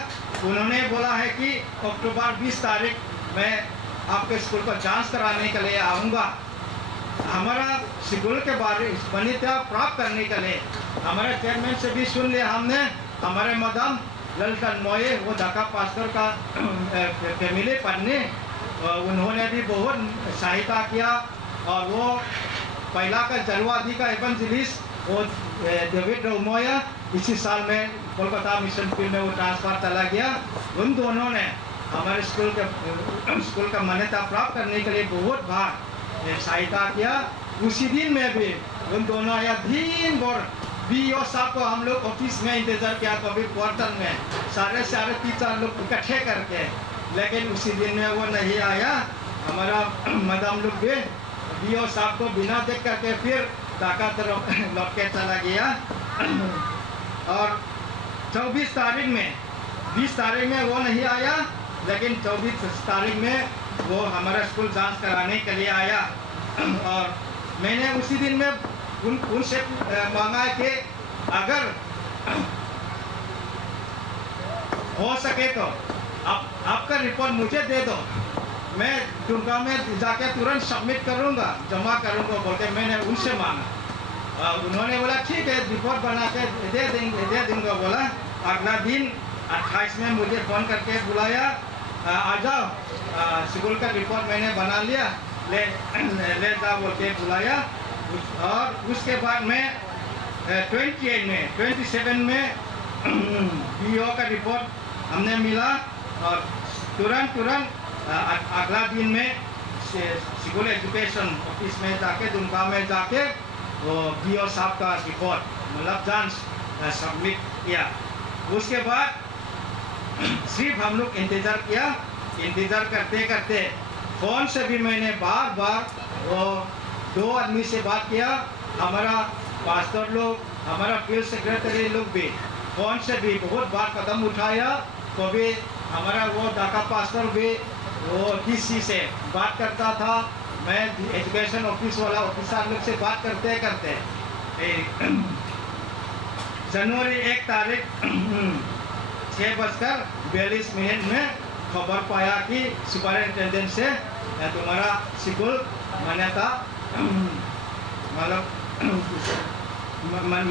उन्होंने बोला है कि अक्टूबर 20 तारीख मैं आपके स्कूल को जांच कराने के लिए आऊँगा। हमारा स्कूल के बारे मान्यता प्राप्त करने के लिए हमारे चेयरमैन से भी सुन लिया हमने। हमारे मदम ललितन मोये वो ढाका पास्टर का फैमिली पत्नी, उन्होंने भी बहुत सहायता किया। और वो पहला का जलवादी का एवंजलिस्ट वो डेविड रोमोया इसी साल में कोलकाता मिशन फील्ड में वो ट्रांसफर चला गया। उन दोनों ने हमारे स्कूल का मान्यता प्राप्त करने के लिए बहुत बार सहायता किया। उसी दिन में भी उन दोनों या दिन भर BEO साहब को हम लोग ऑफिस में इंतजार किया, कभी क्वार्टर में सारे टीचर लोग इकट्ठे करके, लेकिन उसी दिन में वो नहीं आया। हमारा मदम लोग भी BEO साहब को बिना देख करके फिर ढाका तरफ लौट के चला गया। और 24 तारीख में 20 तारीख में वो नहीं आया, लेकिन 24 तारीख में वो हमारा स्कूल जांच कराने के लिए आया। और मैंने उसी दिन में उनसे मांगा कि अगर हो सके तो आपका रिपोर्ट मुझे दे दो, मैं दुर्गा में जाके तुरंत सबमिट करूंगा, जमा करूंगा बोल के मैंने उनसे मांगा। उन्होंने बोला ठीक है, रिपोर्ट बना के दे दूंगा बोला। अगला दिन 28 में मुझे फ़ोन करके बुलाया, आ जाओ स्कूल का रिपोर्ट मैंने बना लिया, ले जाओ बोल के बुलाया। और उसके बाद में 27 में BEO का रिपोर्ट हमने मिला। और तुरंत अगला दिन में स्कूल एजुकेशन ऑफिस में जाके दुमका में जाके वो BEO साहब का रिपोर्ट मतलब जांच सबमिट किया। उसके बाद सिर्फ हम लोग इंतज़ार करते करते फ़ोन से भी मैंने बार वो 2 आदमी से बात किया। हमारा पास्टर लोग, हमारा फील्ड सेक्रेटरी लोग भी फ़ोन से भी बहुत बार कदम उठाया। कभी हमारा वो ढाका पास्टर भी वो DC से बात करता था, मैं एजुकेशन ऑफिस वाला ऑफिसर लोग से बात करते करते जनवरी 1 तारीख 6:42 में खबर पाया कि सुपरिटेंडेंट से तुम्हारा स्कूल मान्यता मतलब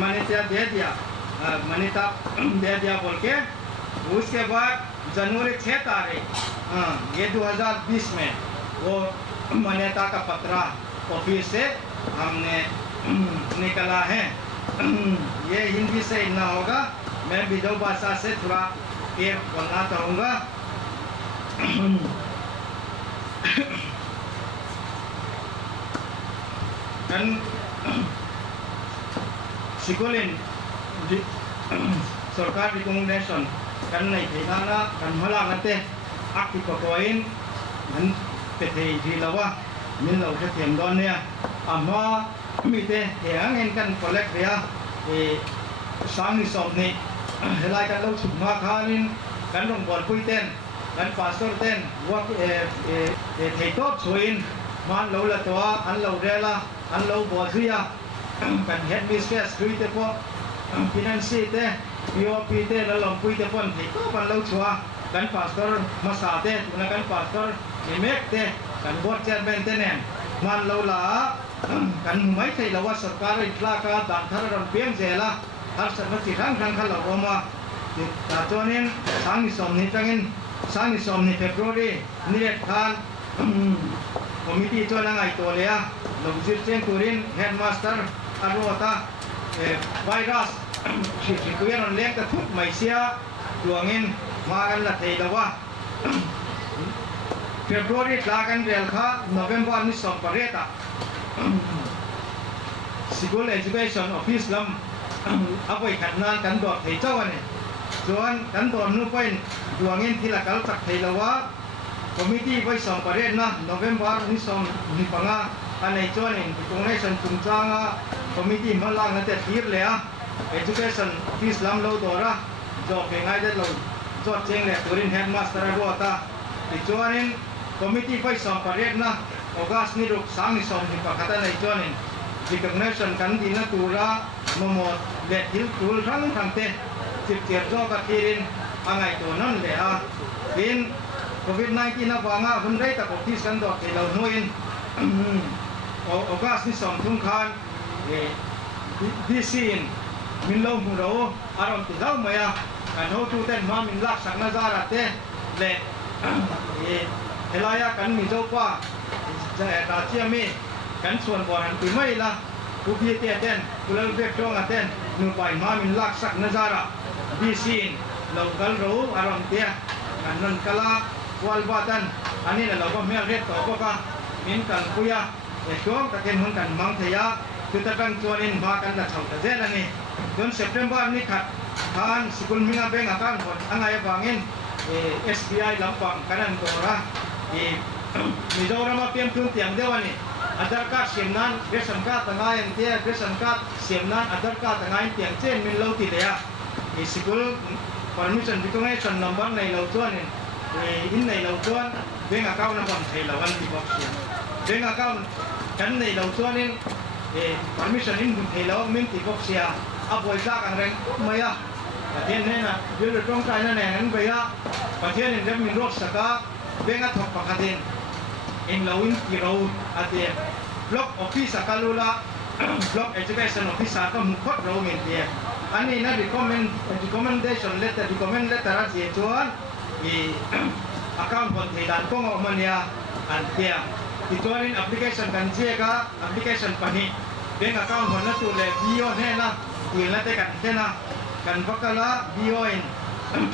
मान्यता दे दिया बोल के। उसके बाद जनवरी 6 तारीख ये 2020 में वो मान्यता का पत्र ऑफिस से हमने निकला है। ये हिंदी से इतना होगा, मैं विदो भाषा से थोड़ा ये बोलना चाहूँगा। Sikulin सरकार recommendation kan nai thana kan hala ngate akti ko koin nan te thi lawa min lo the thiam don ne ama mi te yang en kan collect ya e sang ni som ni helai kan lo chuma khanin kan rong bol pui ten kan pastor ten wa thei top chuin man lo la to an lo rela an lo bo thia kan head mistress thui te po finance te POP te la lom pui te pon thei to pan lo chua kan pastor masa te tuna kan pastor imek te kan board chairman te nen man lo la kan mai thei lawa sarkar itla ka dan thar ron pem jela har san chi thang thang khal lo ma ta chonin sang ni som ni tangin sang ni som ni February ni ret khan committee cho la ngai to le a lo jir chen turin headmaster arota virus si kuyan on lek ta thuk mai sia luangin ma kan la thei lawa February ลากันเรียลค่ะ November นี่สองประเทศอ่ะ School Education Office ลำเอาไปขัดงานกันดอดไทยเจ้าเนี่ยส่วนกันดอดนู้นไปดวงเงินที่ละกัลตักไทยละวะ Committee ไปสองประเทศนะ November นี่สองนี่ปังอ่ะอันในส่วนนี้ตรงนี้ฉันจุงจ้างอ่ะ Committee มาล่างนั่นแต่ทีร์เลยอ่ะ Education Office ลำเราตัวละจบยังไงได้เราจดเจงเลยตัวนี้ Headmaster รัวตาในส่วนนี้ Committee ไปสองประเทศนะ August นี่รูปสังนี่สองที่ประกาศในส่วนนี้ recognition กันดีนะตัวละโมโมเล็ดหิวตัวทั้งเตะสิบเจ็ดจอกับทีรินอะไรตัวนั้นเลยอ่ะเป็น COVID-19 นะฟังอ่ะคนได้แต่ของที่สันดอกที่เราหน่วยAugust นี่สองทุ่งคันดีซีนมินเล่าหูเราอารมณ์ติดเล่าไหมอ่ะกันเขาตูเต้นมามินลักสังนาจาระเตะเละเฮลายากันมีเจ้าว่าจะราเชียมีกันส่วนบ่อหันปีไม่ละผู้พี่เต้นผู้เล่นเบกตรงอ่ะเต้นนูไปมามินลักสักนาจาระดีซีนเรากันรู้อารมณ์เตี้ยกันนั่นกะลาวอลบาตันอันนี้เราก็ไม่เรียกต่อก็มินกันคุยะแต่ช่วงตะเกียงหุ่นกันมังเทียคือตะกังชวนินมากันแต่เช้าแต่เจ้านี่จนเซปเทมเบอร์นี่ขัดทานสกุลมิงาเบงอาการคนอังไงบางอินSBI ลำปังกันนั่นตัวละมิโซรามาเพียงทุนเตียงเดียวนี่อาจารย์การเสียมนั้นเรชันการต่างไงเตี้ยเรชันการเสียมนั้นอาจารย์การต่างไงเตียงเช่นมินเล่าติดเลยอ่ะสกุล permission ที่ต้องให้ฉันนำบัตรในเราตัวนี่อินในเราตัวเบงอาการนำบัตรให้เราวันที่บอกเสียเบงอาการกันในเราตัวนี่permission อินบุญให้เรามินที่บอกเสียอับไว้จากอันแรงไม่อ่ะประเทศนี้นะเดี๋ยวตรงใจนั่นเองนั่นไปอ่ะประเทศนี้เดี๋ยวมีรถสักการเบงอาทอกประกาศอินเราอินที่เราอาเดียบล็อกออฟฟิศสักการุละบล็อก education ออฟฟิศสักการมุขดเราเงินเดียอันนี้นะ recommendation letter recommend letter อาเจียชวนaccount คนที่ด้านกงออกมาเนี่ยอันเดียที่ตัวนี้ application กันเชี่ยก็ application ปนิเบง account คนนั้นตัวเลย bio เนี่ยนะตัวนั้นแต่กันแค่นะกันพักละ bio in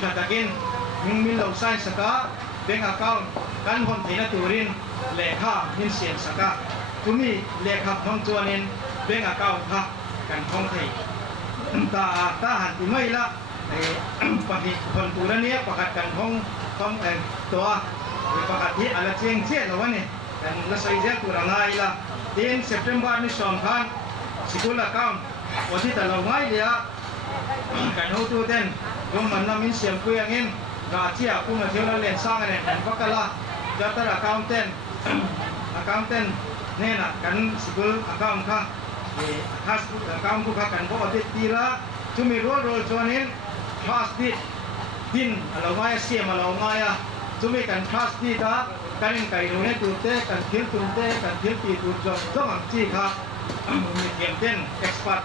ชัดตะกินมินเราใช้สักการเบง account กันคนที่นั่นตัวรินเลขามินเสียงสักการทุมีเลขาท้องตัวนี้เบง account ค่ะกันท้องไทยตาหันที่ไม่ละปฏิคนตัวนี้ประกาศกันท้องตัวประกาศที่อะไรเชียงเชี่ยเราวันนี้กันละใส่เจ้าตัวง่ายละเดือน September นี่สองพันสิบกุลละcountวันที่แต่เราง่ายเลยกันหูตัวเต้นยงมันน้ำมินเสียงคุยอย่างนี้ราเชียพุ่งมาเที่ยวแล้วเล่นสร้างอะไรกันพักกันละจะตัด account เต้นเนี่ยนะกันสิบกุล account ค่ะkhas account กูค่ะกันก็อดีตทีละจุมีรัวชวนนี้ trust ดินเราไม่เสียมาเราไม่จุมีกัน trust ดิตากันไก่ดูเนี่ยตัวเต้กันทิ้งตัวเต้กันทิ้งปีตัวจงต้องอังจีค่ะมีเกมเต้น expert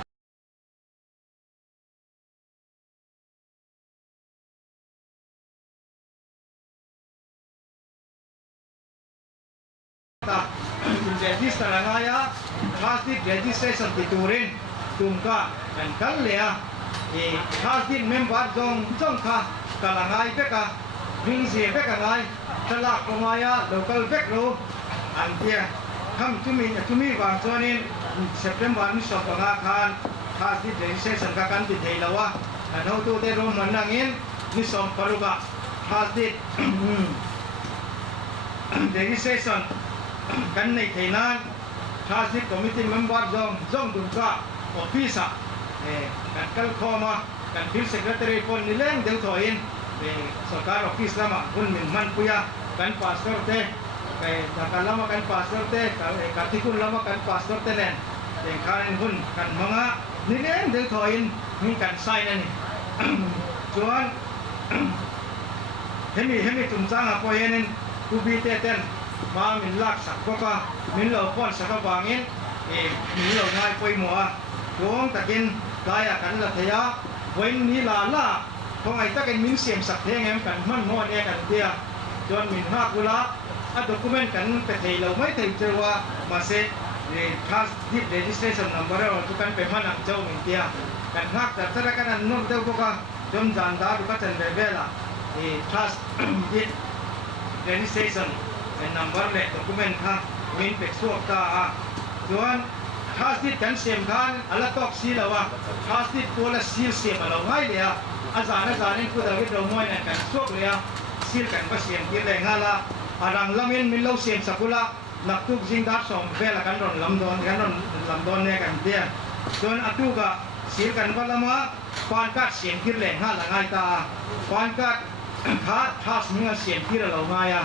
register langaya khasdit registration titurin tumka kan kalya khasdit member jong kha kalangai peka ringse peka ngai talak komaya local pekro antia kham chumi wang chonin September ni sopanga khan khasdit registration ka kan ti theilawa anau tu te rom manangin ni som paruga khasdit registrationกันในไทยนั้นทาสิคอมมิตี้เมมเบอร์จงดุนก้าออฟฟิศกันกัลคอมากันฟิลเซกเรตรีคนนี่เล่นเดี๋ยวถอยนสกัดออฟฟิศละมาคุณมินมันปุยากันพาสปอร์ตกันกันละมากันพาสปอร์ตกันที่คุณละมากันพาสปอร์ตเล่นเด็กข้านี่คุณกันมังะนี่เล่นเดี๋ยวถอยนมีกันไซน์นั่นนี่ชวนเห็นมีจุ่มจ้างอ่ะพอเห็นกูบีเต้นมามินลักสักก็มินเราป้อนสักบางอินมินเราง่ายไปหมัวดวงตะกินกายกันละเทียวันนี้ลาล่าพอไอ้ตะกินมินเสียมสักเทียงแอมกันมันนอนเนี่ยกันเดียจนมินหักกุละอัดด็อกิเมนต์กันไปเทียเราไม่ถึงเจอว่ามาเสร็จทัสดิบ registration number เราทุกกันไปมันอังเจ้ามินเดียกันหักแต่ถ้ากันนั่นนุ่มเดียวก็จนจันดาดูก็จะเบลล่ะทัสดิบ registration number le document kha min pek suak ta a chuan khastit kan sem khan ala tok si lawa khastit pola sil sem alo ngai le a azan ku da ro moi na kan suak le a sil kan ba sem ki le ngala arang lamin min lo sem sakula naktuk jing da som vela kan ron lamdon ne kan dia chuan atuga sil kan balama pan kat sem ki le ngala ngai ta pan kat kha thas minga sem ki lo ngai a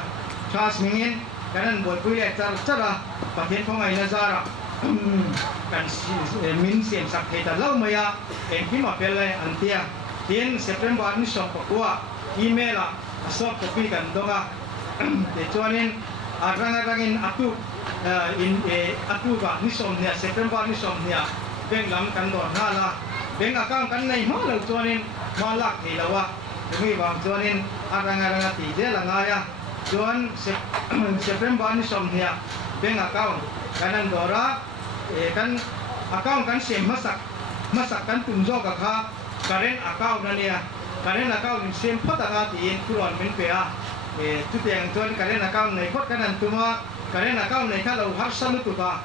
thas mingin kanan bol pui le chara pathen phong ai na zara kan min sem sak theta lo maya en ki ma pel le antia tin September ni som pakwa email a soft copy kan donga te chuanin arangin atu in atu ga ni som nia September ni som nia bank lam kan do hala bank account kan nei ma lo chuanin malak ni lawa mi wang chuanin arang ti de la ngaya chuan September ni som nia bank account kanan dora kan account kan sem masak kan tumjo ka kha current account na nia current account sem patanga tin kuron min pe a tu tiang chuan current account nei phot kanan tuma current account nei kha lo har salu tu ba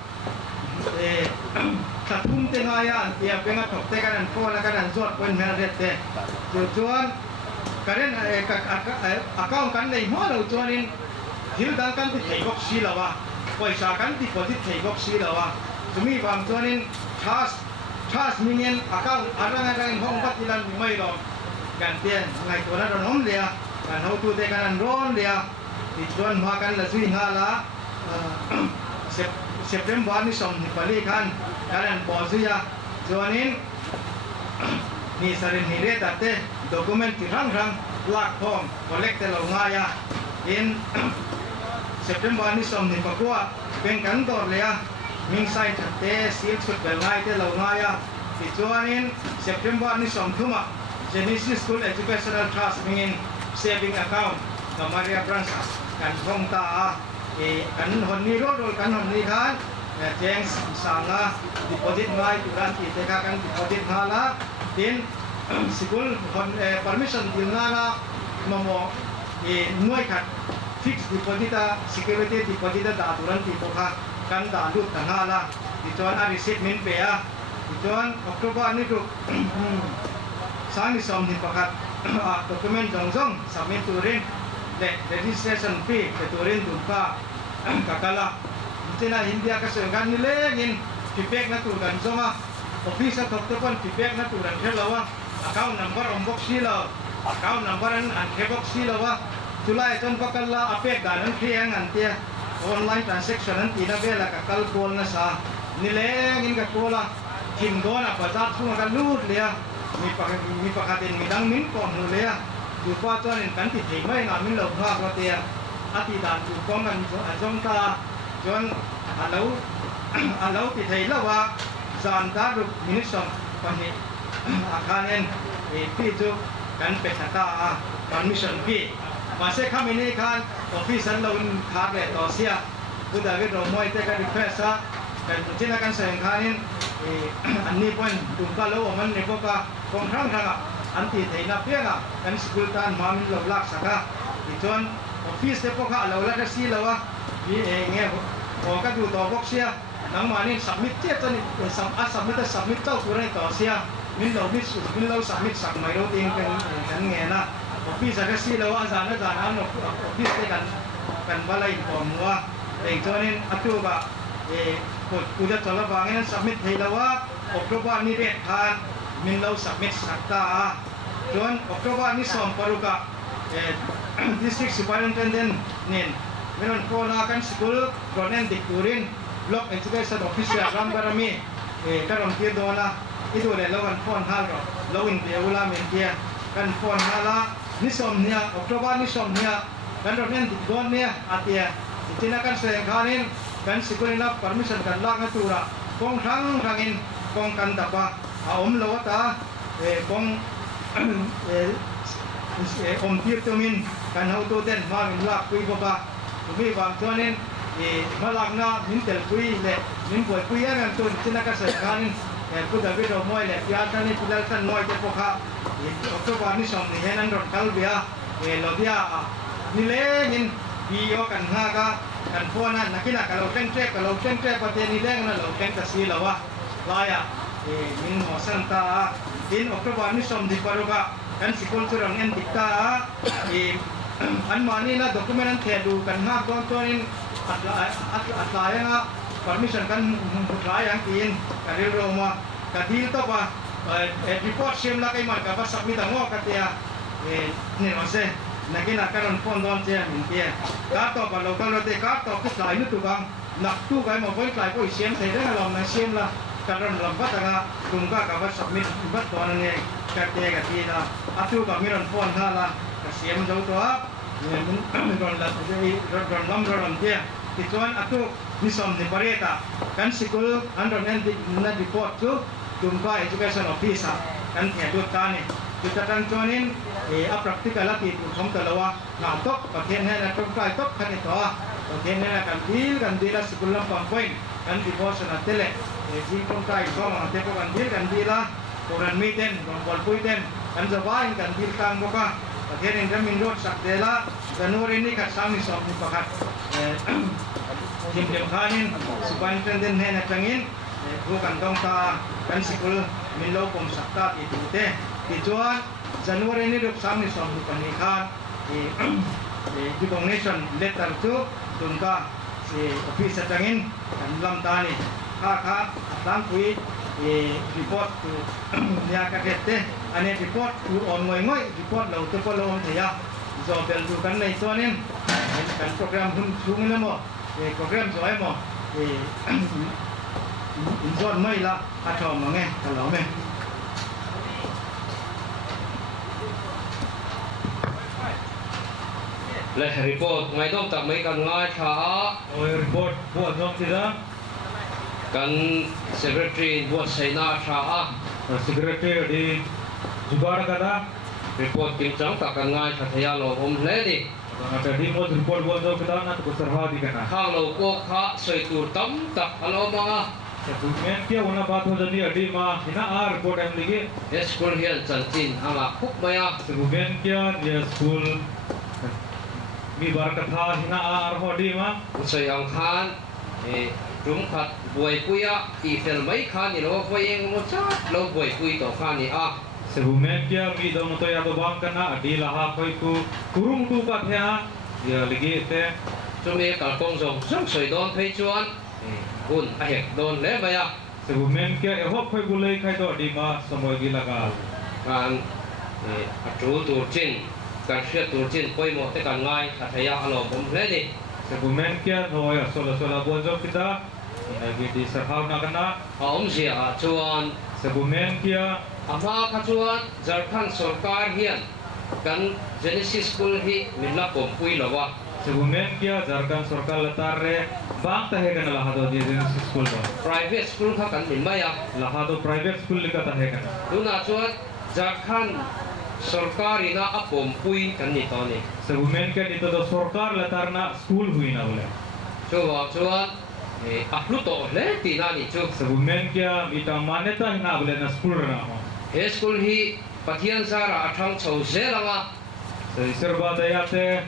thum te nga ya tia penga thok te kanan phone kanan zot pon me re te chuan current account kan nei mo lo chuanin hil dang kan ti thei bok si lawa paisa kan deposit thei bok si lawa tumi bam chuanin thas mingen account arang hong patilan mai ro kan tian ngai to na ron hom lia kan ho tu te kanan ron lia ti chuan ma kan la zui nga la September ni som ni pali kan kanan bozia chuanin ni sarin ni re ta te document ti rang lak form collect lo nga ya in September ni som ni pakwa ben kan tor lia ming sai te sil chut bel ngai te lo nga ya ti chuanin September ni som thuma Genesis School Educational Trust mingin saving account ka Maria Branch kan hong ta kan hon ni ro kan hon ni khan cheng sanga deposit ngai turan ti te ka kan deposit hala tin school hon permission dil na na mamo noi khat fixed deposit security deposit da turan ti ko kha kan da lut ta hala ti chuan a receipt min pe a ti chuan October ni tu sang ni som ni pakhat document jong submit turin le registration fee ke turin dumpa kakala tina India ka sengan ni lengin pipek na turan zonga office at pon pipek na turan helawa account number ombok sila account number an kebok sila wa tulai ton pakalla apek danan khiang antia online transaction an tina bela kakal kol na sa nilengin ka kola hingdona bazar sunga ka lut lia mi pakatin midang min kon nulia du pa chuan kan ti thei mai na min lo pha ko tia ati dan du kong an jong ta chuan alo ti thei lawa zan ta ru minit som pani akhanen pi chu kan pe thata permission pi mase khamini khan office an lo kha le to sia buda ge ro moi te ka request a kan china kan seng khanin anni point tumka lo man ne ko ka kong thang thanga anti theina pianga kan school tan mamin lo lak saka ti chon office te po kha lo la ka si lawa bi nge ko ka du to box sia nang mani submit che chani submit chau turai to sia min lo submit sak mai ro ting kan nge na office ka si lawa zana no office te kan balai ko muwa te chonin atu ba ku ja chala bangin submit theilawa October ni re than min lo submit sakta chuan October ni som paruka district superintendent nin menon ko na kan school ronen dikturin block education officer rambarami karon ti dona idu le lawan phone hal ro lawin be ula men dia kan phone hala ni som nia October ni som nia kan ronen dikdon nia atia tinakan se khanin kan sikulina permission kan lak na tura kong thangin kong kan tapa om lawata kong om tirtumin kan hauto ten ma min lak pui baba tumi bang chuanin malak na min tel pui le min poi pui an tun tinakan se khanin puda bi ro moi le ya tani pilal tan moi te pokha October ni som ni henan ron kal bia lodia ni le min PO kan haga kan phone nakina kalau tengtre pateni leng na lo teng kasi lawa laya min hosanta in October ni som di paruga kan sikul surang en dikta an mani na dokumen an thedu kan ha don tonin atlaya nga permission kan mutlaya kin karil roma kadil to pa report sim la kay man ka submit ang katia ni rose nakina karon pondon che min tie ka to pa local rote ka to kis lai nu tu bang nak tu kai mo point lai ko sim sai da lom na sim la karon lambat nga tungka ka submit bat to ne katia katina atu ka miron pon hala ka sim jo to ron lam dia tituan atu nisom ni pareta kan sikul andron na report tu tungka education officer kan tiadu tani kita kan tuanin praktikal lagi tu thom talawa na tok pathen hai na tungka tok kan itu pathen hai kan dila sikul lam point kan devotion atele ji tungka itu ma te ko kan dila koran miten bol puiten kan jawain kan dil kang boka pathen in ramin road sakdela Januari ni kat sami som ni pakat jim khanin superintendent hai na tangin bukan dong ta kan sikul minlo pom sakta itu te tujuan Januari ini dok sami som pernikahan di donation letter tu tungka si office tangin kan lam tani kha tang kui report tu dia kakete ane report tu on ngoi report lau tu ko lau ya so bel tu kan nei tuanin kan program hun sungin mo program joy mo Inzon mai la atau mange kalau me le report ngai dom tak mai kan ngai tha report buat dong tidak kan secretary buat saina tha secretary di jugaad kada report kim chang tak kan ngai tha thaya lo om le ni ada di mod report buat dong kita nak berserah di kana khang lo ko kha soi tur tam tak halo manga Kemudian kia una baat ho jadi adi ma hina report em lagi school hian chanchin anga khuk maya kemudian kia dia school mi bar katha hina ho di ma soi ang khan rum khat buai puya I fel mai khan ni lo ko yeng mo cha lo buai pui to khan ni Sebumen kia mi dong to ya to bang kana adi laha koi ku kurung tu ka thea ya lagi te chumi kal kong jong song soi don phei chuan hun a hek don le maya Sebumen kia e hop koi bulai khai to adi ma samoy gi laga kan a tru tur chin kan hriat tur chin poi mo te kan ngai tha thaya alom bom le ni Sebumen kia noi sola buat job kita lagi di serhau na kana om sia chuan Sebumen kia ama kha chuan Jharkhand sarkar hian kan Genesis school hi minla pom pui lawa Sebumen kia Jharkhand sarkar latar re bang tahe kana laha do di school ba private school kha kan min maya laha do private school lika tahe kana tuna chuan Jharkhand sarkar ina a pom pui kan ni to ni Sebumen kia dito do sarkar latar na school hui na bole chuan ahlu to le ti na ni chu Sebumen kia ita maneta hina bole na school ra ho he school hi pathian sara athang chho se langa serba daya te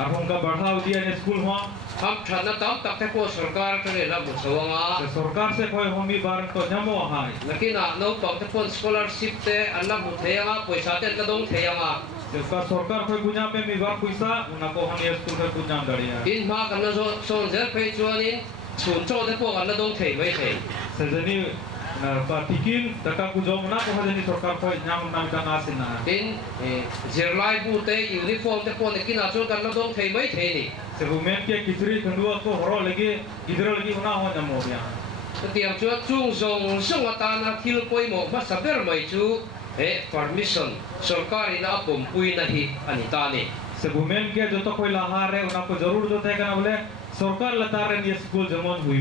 arhong ka badhau dia ne school ho ham thana tam tak te ko sarkar ka le la bu chawanga sarkar se khoi homi bar to nyamo hai lakina no pang te pon scholarship te anna bu theyanga paisa te ka dong theyanga जिसका सरकार कोई गुना पे मिवार पैसा उनको हम ये school में गुना दरिया in ma kan na so son zer phei chuanin chhun cho te po kan na dong thei mai thei सजनी ना पातिकिन तका कुजो ना को हजनी सरकार कोई नाम नाम का नासिना in zirlai bu te uniform te pon kina chu kan na dong thei mai thei ni सेगुमेंट के किचरी खंडुआ को हरो लगे इधर लगी होना हो नमो या tiang chu chung zong song ata na thil poi mo ma saber mai chu permission sarkari na pom pui na hi ani ta ni सेगुमेंट के जो तो कोई लाहार है उनको जरूर जो थे करना बोले सरकार लतार ये स्कूल जमन हुई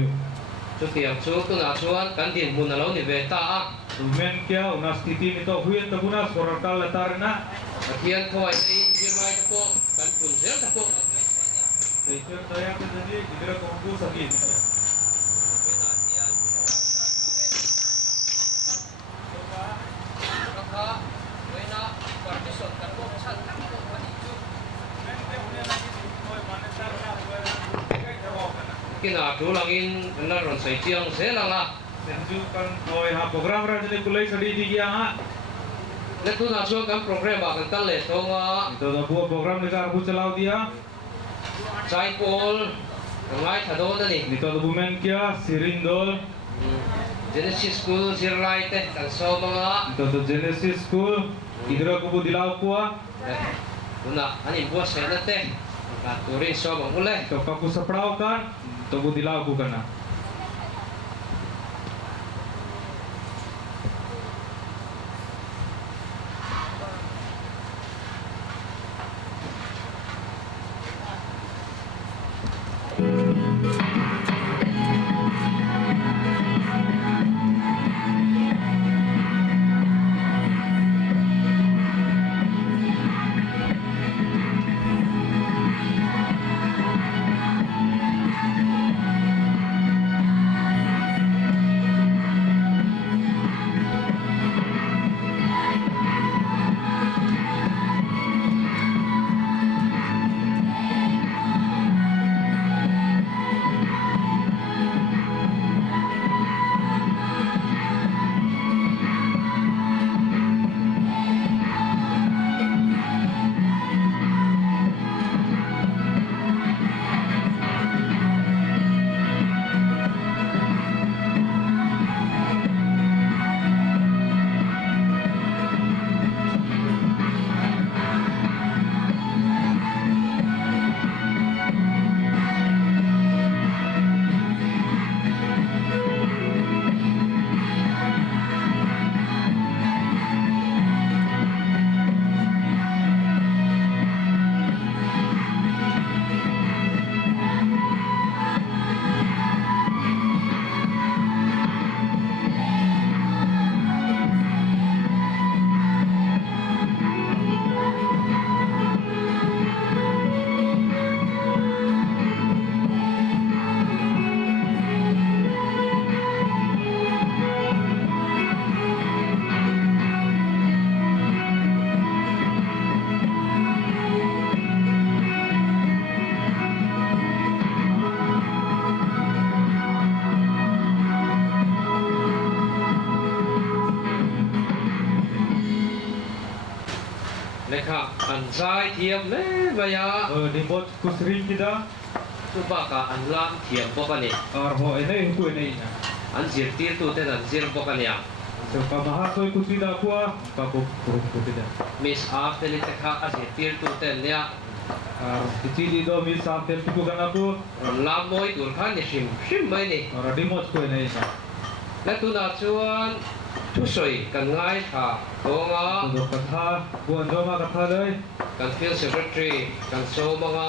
chu tiang chu tu na chuan kan din mun alo ni ve ta a सेगुमेंट क्या उना स्थिति में तो हुई तो गुना सरकार लतार ना hian khoi ei ye mai ta po kan pun zel ta po ऐसे दया के जरिए इधर को हमको सभी kina tu langin na ron sai chiang se langa Senju kan noi ha program ra jene kulai sadi di gya ha. le tu na chuan kan program ba kan tal le tonga Ito da buat program ni kar bu chalau dia. chai pol ngai thado na ni Nito da bumen kya sirindol. Genesis school zirlai te kan so mga Ito da Genesis school. Idra ko bu dilaw kuwa. tuna ani buat se na te ka turin so mga ule Ito ka bu sapraw kan. Ito bu dilaw ku kana. lekha an sai thiam le baya Di bot ku sering kita. tu ba ka an lam thiam bok ani Ar ho enai ku enai na. an zir tir tu te an zir bok ani So ka bahasoi ku sida kuwa. Ka ku kurung ku tidak. miss af te le te kha a zir tir tu te nia Ar kecil itu mi sampai tu kan aku. ron lam moi tur khan ni hrim mai ni Ar di bot ku enai na. le tu na chuan thu soi kan ngai tha tonga Untuk kata buan joma kata deh. kan field secretary kan so mga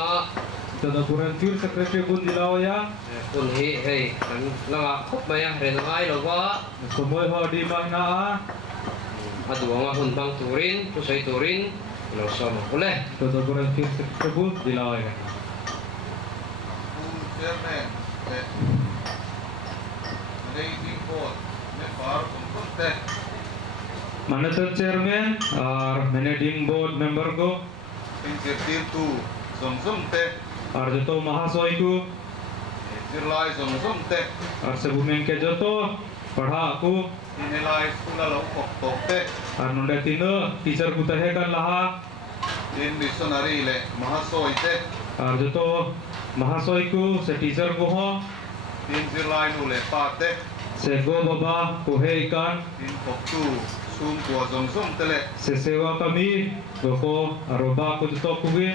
Ito na kurang feel secretary pun dilaw ya. kun hi hei kan langa khop maya ren ngai lo wa Semua ho di mana? aduwa nga hun bang turin thu soi turin lo so ma ule Ito na kurang feel secretary pun dilaw ya. Chairman, raising board, member, kumpunte. Mana tu chairman? Ar managing board member ko. Insertir tu, somsumte. Ar joto mahasoi ku. Zirlai somsumte. Ar sebumen ke joto padha aku. Inilai skula lo kokte. Ar nonde tino teacher ku tahe kan laha. Din missionary le mahasoite. Ar joto mahasoi ku se teacher ko ho. Din zirlai nu le pate. Se go baba ko he ikan. Din koktu, sum tua somsumte le. Se sewa kami goko aroba ko joto kugi.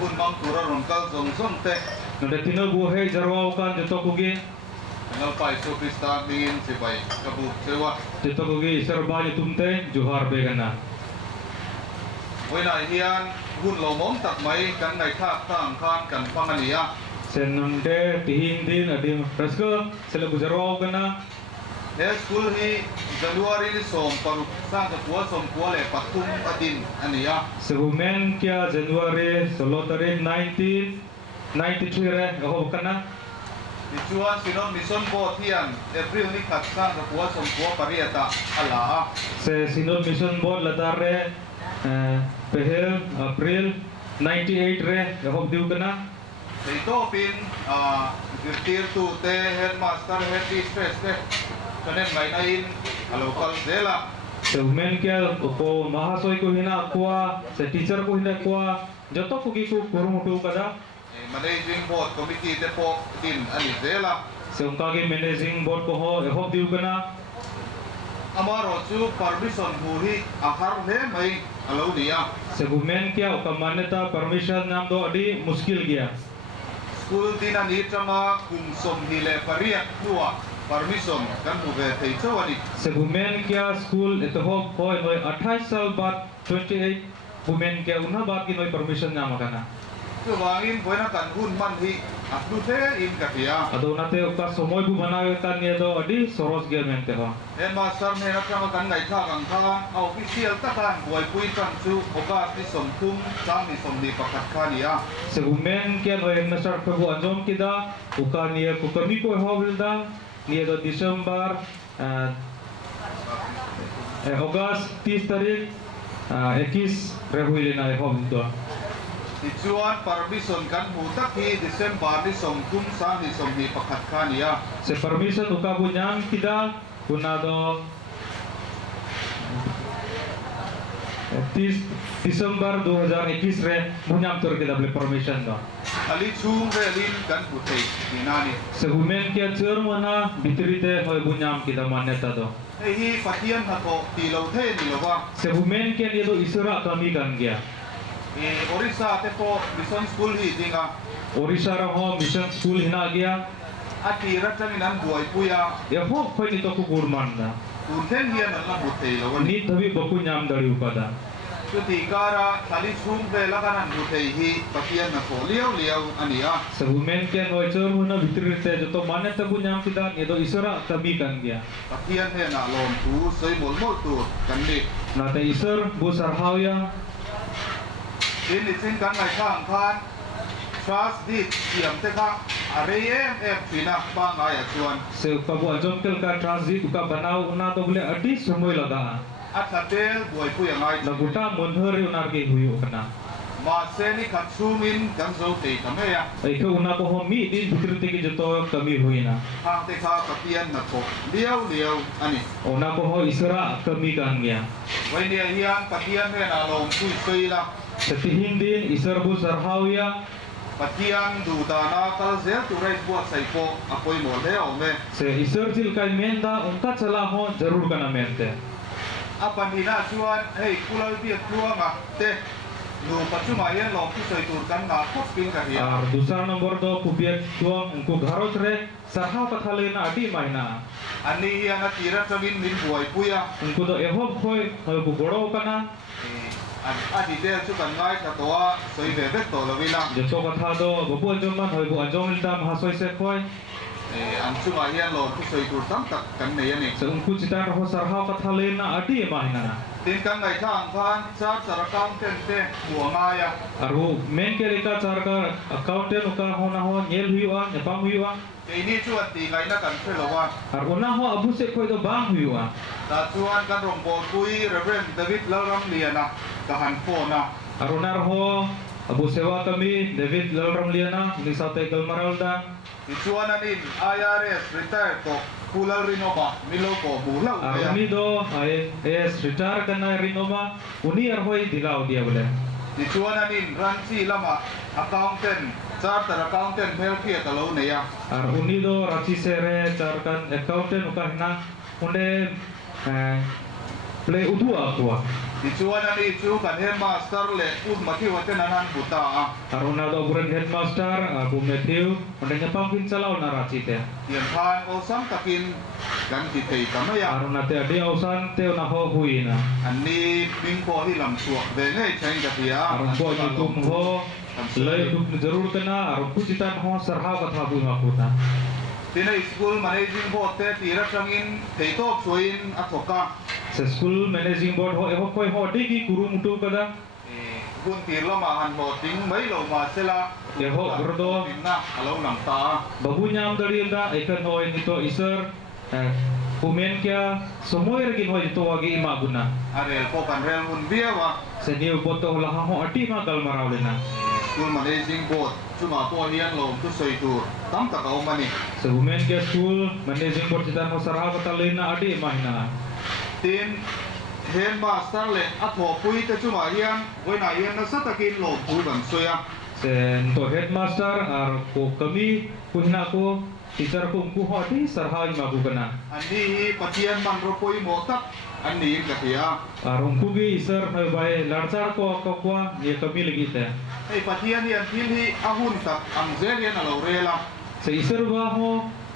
Hun bang tura ronkal somsumte. Nonde tino bu he jarwa kan joto kugi. Ngal pai so Krista din sipai kabut sewa. Joto kugi serba tumte juhar begana. Wena hian hun lo mom tak mai kan ngai thak tang khan kan pangania. Sen nonde tihin din adim rasko sele bu jarwa kana. He school hi January ni som paru sang ka puwa som puwa le patum adin ania. Sebumen kia Januari 16 tarik 1993 re ako kana. Dichuan sinon mission board hian April ni khat sang ka puwa som puwa pariata ala. Se sinod mission board latare pehel April 98 re ako diu kana. thầy to pin director tu te headmaster head mistress te cho nên ngày nay local zela Segmen kia ko mahasoi ko hina kwa se teacher ko hina kwa joto ko ki ko kurumutu kada managing board committee te po din ani zela se unka ge managing board ko ho ehop diu kana amaro chu permission hui ahar le mai alo dia segmen kia ka manyata permission nam do adi muskil gya school din ani trama kum som hile pariat tua permission kan mu ve thei chawani segmen kia school etohop hoi noi 28 sal bat 28 women kia una bat ki noi permission nam kana tu wangin boina kan hun man hi abdu the in katia ado nate ka somoy bu banawe kan ye do adi soros ge mente ho en master ne na trama kan ngai tha kan tha official ta kan boi pui kan chu oka ti som kum sang ni som ni pakat khania segmen kia noi master ko bu anjom kida uka nie ko kami ko ho bilda nie do December August 30 tarik 21 rehuilina ho bildo Dicuan permission kan mutak hi Desember ni som kum sang ni som ni pakat khania se permission uka bunyam kida kuna do 30 December 2021 re bunyam tur kida beli permission do ali chung ve lin kan putai dinani se women kia chur mana bitrite hoi bunyam kida manyata do hi patian ha ko ti lo the ni lo wa se women kia ni do isura kami kan gya Orissa te po mission school hi dinga Orissa ra ho mission school hina gya ati ratan nan buai puya ya ho khoi ni to ku kurman da un then hian nan la putai lo ni ni thabi baku nyam dari upada tu ti kara thali chung ve la kan putai hi patian na ko liao liao ania se women kia noi chur mana bitrite joto manyata bunyam kida ni do isura kami kan gya patian he na lom tu soi mol mol tu kan ni na te isur bu sarhau ya din ni sin kan ngai khang khan trust dit siam te kha are em china ba ngai chuan se ka bu anjom kel ka transit uka banau una to bole adi sumoy laga athatel buai puya ngai na guta monhor unar ke huyu kana ma se ni khatsumin kan zo te kamaya ai ka una ko ho mi din bitrite ki joto kami huina hang te kha patian na ko liao liao ani ona ko ho isura kami kan gya wai ni hian patian he na lom tu soi la setihin din isar bu sarhau ya patian du da na kal zel tu rai buat sai po apoi mo le o me se isar til kai menda unka chala ho jarur kana mente apan hina chuan hei kulal bi tuanga te nu pachu ma hian lom tu soi tur kan na khop pin ka hi ar dusra nomor do pubiet tuang unku gharos re sarhau ka thale na adi maina ani hian a tira chamin min buai puya unku do ehop khoi hoi bu goro kana adi de chu kan ngai ka toa soi ve ve to lo vila joto katha do babu anjom man hoi bu anjom iltam hasoi se khoi an chu ma hian lom tu soi tur tam tak kan nei ani se unku chitan ho sarhau ka thale na adi maina tin kan ngai thang phan char sarakam ten te buanga ya aru main ke reka charka accountant uka hona ho nyel huiwa nyapam huiwa ke ni chu ati ngai na kan phelo wa ar ona ho abu se khoi do bang huiwa ta chuan kan rong bol pui reverend david laram liana ka han pho na ar onar ho abu sewa kami David Lalram liana ni saute galmaralda ti chuan anin IRS retire to kulal rinova milo ko bulau ar ya uni do IAS retire kana rinoma uni ar hoi dilau dia bole ti chuan anin ranchi lama accountant charter accountant mel kia ka lo ne ya ar uni do rachi sere charkan accountant uka hina unde play udu akwa ti chuan ani chu kan he master le ud mathi waten anan buta a ar ona do buran headmaster abu Matthew unde nyapam kin chalau na rachi te tian phan o sam takin kan ti tei kamaya ar ona te adi ausan te na ho huina ani ming ko hi lam suak ve ngai chain ka pia ar ko ni kum ho lei duk jarur kana ar ku chitan ho sarha katha bu ma puta tina school managing board te tira changin theito chuin athoka se school managing board ho eho koi ho di ki kuru mutu kada gun tirlo ma han ho ting mai lo ma sela eho gordo na alo lam ta babu nyam dari da ikan hoi ni to isar kumen kya somoy regin hoi to agi ima guna arel ko kan rel mun bia wa se niu boto la ho ati ma gal marawlena school managing board cuma po hian lom tu soi tur tam tak au mani Se women ke school managing board kita no sarha kata lena adi mahina. tin headmaster le a tho pui te cuma hian voina hian na satakin lom pui ban soya Se untuk headmaster ar ko kami puhna ko teacher ko umku ho di sarha ma ku kana. ani hi patian man ro poi mo tak ani ka thia Ar umku gi sir mai bai larchar ko kwa ye kami lagi te. ei patian hi an thil hi ahun tak ang zel hian alo rela Se isir ba ho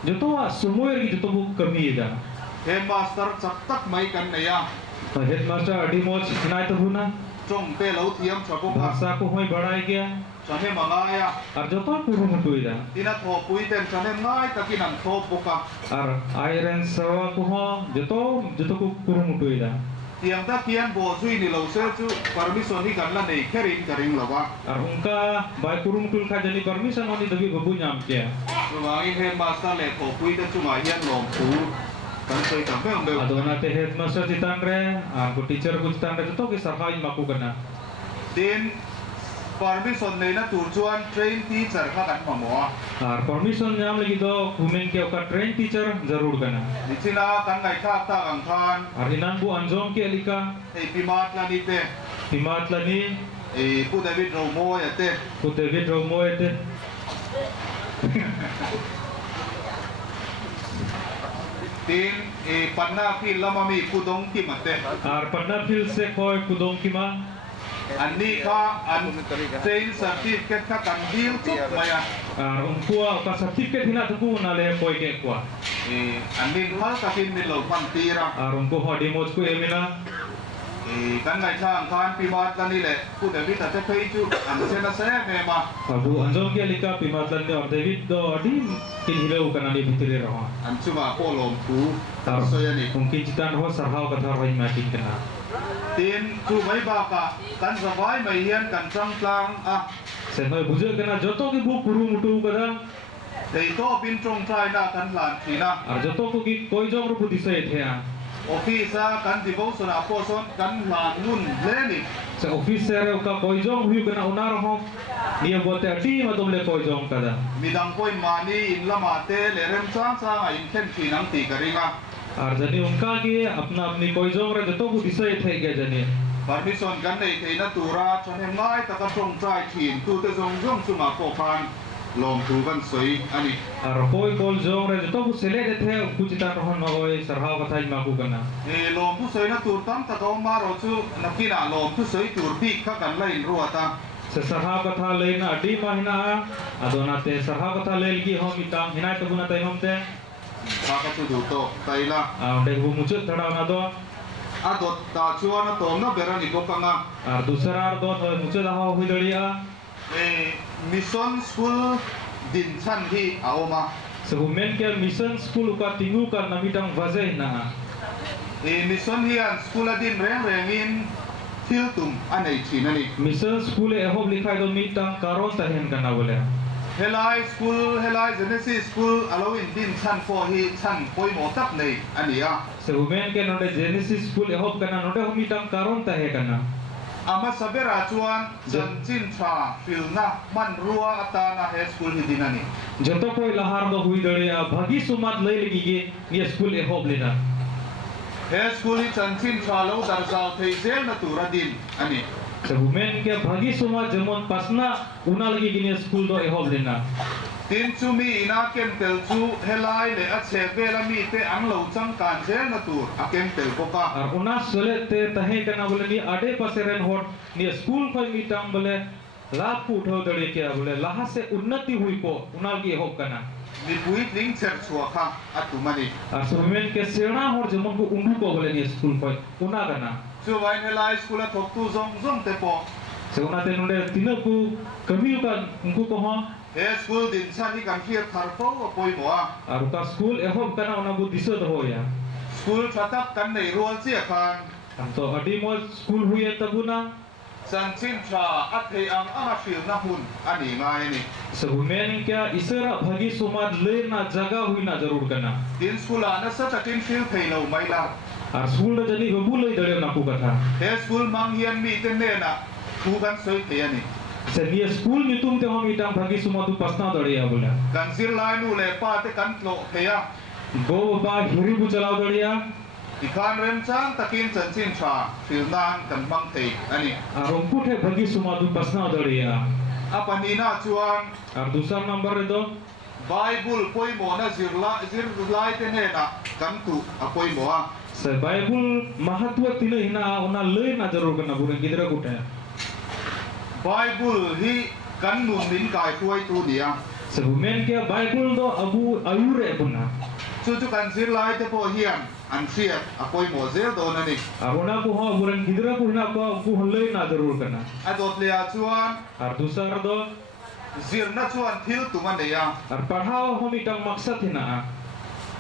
joto wa sumoy ri joto bu kami da. headmaster chak tak mai kan neya Headmaster adi moj nai to huna chong pe lo thiam chapok bahasa ko hoi badai gya chahe mangaya ar joto puru mutui da. tina tho pui ten chahe ngai takin ang tho poka Ar iron sawa ko ho joto ko puru mutui da. tiang ta kian bo zui ni lo se chu permission ni kan la nei kherin karing lawa Ar ungka bai puru mutul kha jani permission oni dabi babu nyam kya. ruangin headmaster le tho pui ten chu ma hian lom pu kan soi tam pe ambe Adona te headmaster chitan re ar ko teacher ko chitan re joto ki sarhai maku kana. tin permission nei na tur chuan train teacher kha kan mamoa Ar permission nyam lagi do women ke ka train teacher jarur kana. nichina kan ngai thak ta ang khan Ar inan bu anjong ke lika ei pimat la ni te timat lani ei pu david ro mo ya te ko David Romo ete. tin panna ki lama mi kudong ki mate Ar panna fil se koi kudong kima an ni kha an train certificate kha kan deal chup maya ar ungkua ka certificate hina tu na le koi ke kwa. an din hal takin min lo pan tira Ar ungku ho di moj ku emina kan ngai thang khan pimat la ni le pu david ta phei chu an se na se me ma Abu anjong ke lika pimat lan or David do adi kin hilau kana ni bitri raha. an chuma ko lom pu Ar so ya ni ungki chitan ho sarhau ka thar roi ma kin kana. tin chu mai ba ka kan zawai mai hian kan chang tlang a Se noi buje kana joto ki bu puru mutu kada dei to bin trong trai na kan lan thina ar joto ko ki koi jong ru budi se thea. office a kan devotion a poson kan lan nun leni Se officer ka koi jong hu kana unar ho ni bote adi ma dom le koi jong kada. midang point mani in lama te le rem chang chang a in khen thinang ti karinga Ar jani unka ki apna apni koi jong re joto budi se the ge jani. permission kan nei theina tura chon hem ngai ta kan trong trai thin tu te jong jong chuma ko khan lom tu kan soi ani Ar koi kol jong re joto bu sele de the ku chitan rohon ma oi sarhau ka thai ma ku kana. lom tu soi na tur tam ta ko ma ro chu nakina lom tu soi tur pi kha kan lain ruata Se sarhau ka tha lein adi ma hina adona te sarhau ka tha lel ki ho mitang hinai to guna tai hom te kha ka tu du to taila onde bu muchut thada na do a dot ta chuan a tom na berani ko kanga ar dusra ar do muchut ha hui daria mission school din chan hi aoma se women ke mission school ka tingu ka namitang vaje na mission hi an school din reng reng in thil tum anei thinani mission school e hob likhai do mitang karon ta hen kana bole helai school helai genesis school allowing din chan for hi chan poi mo tak nei ania se women ke node genesis school e hob kana node ho mitang karon ta he kana ama sabera chuan jan chin tha filna man ruwa ata na he school hi dinani joto koi lahar do hui daria bhagi sumat lei legi ge ni school e hob lena he school hi chan chin tha lo dar zau thei zel na tura din ani se women ke bhagi sumat jemon pasna una legi ge ni school do e hob lena tin chu mi ina ken tel chu helai le a che bela mi te ang lo chang kan zel na tur a ken tel ko ka ar una sole te tahe kana bole ni ade paseren hot ni school khoi mitang bole लाभ को उठाओ दड़े क्या बोले लाहा से उन्नति हुई को उनाल की होप करना ni pui ling cher chua kha atumani असुरमेन के सेना और जमन को उन्नू को बोले ni स्कूल पर उना करना chu vai helai school a thok tu zong zong te po से उना ते नुडे तीनों को कमी का उनको को हाँ he school din chan hi kan fier thar po poi mo a और उनका स्कूल एहोप करना उना को दिशा तो हो या school thatak kan nei rual chia khan हम तो अड़ी मोल स्कूल हुई है तब ना chan chin tha a thei ang a fil na hun ani ngai ni सहुमेन क्या इसरा भगी सुमार ले ना जगह हुई ना जरूर करना din school ana sa takin fil thei lo mai la और स्कूल जनी बबू ले दड़े ना को कथा he school mang hian mi te ne na thu kan soi thei ani Senia school nyutum te hom itang bagi semua tu pasna dariya bola. กันซิลายนู่เลยป้าเตกันโลเฮีย Go ba hiri bu chalao dariya. อีกครั้งเริ่มจ้างตะกินสันชินชาฟิลนานกันบังเตยอันนี้ Arom put hai bagi semua tu pasna dariya. อาปนีน่าชวน Ar dusar number itu ไบเบิลป่วยหมอนะซิรลายเตเนนะกันตุอาป่วยหมอ se Bible mahatwa tila hina una lei na jarur kana buran gidra kute. ไบเบิลฮีกันหนุนดินกายป่วยตัวเดีย Se bumen ke Bible do abu ayure buna. จู่ๆกันซิลายเตพอเฮียนอันเสียอาป่วยหมอเซลโดนนี่ Arona ko ha buran gidra ko hina ko ku lei na jarur kana. ไอ้ดดเลียชวน Ar dusar do ซิรนัชวนทิลตุมันเดีย ar padhao hom itang maksad hina.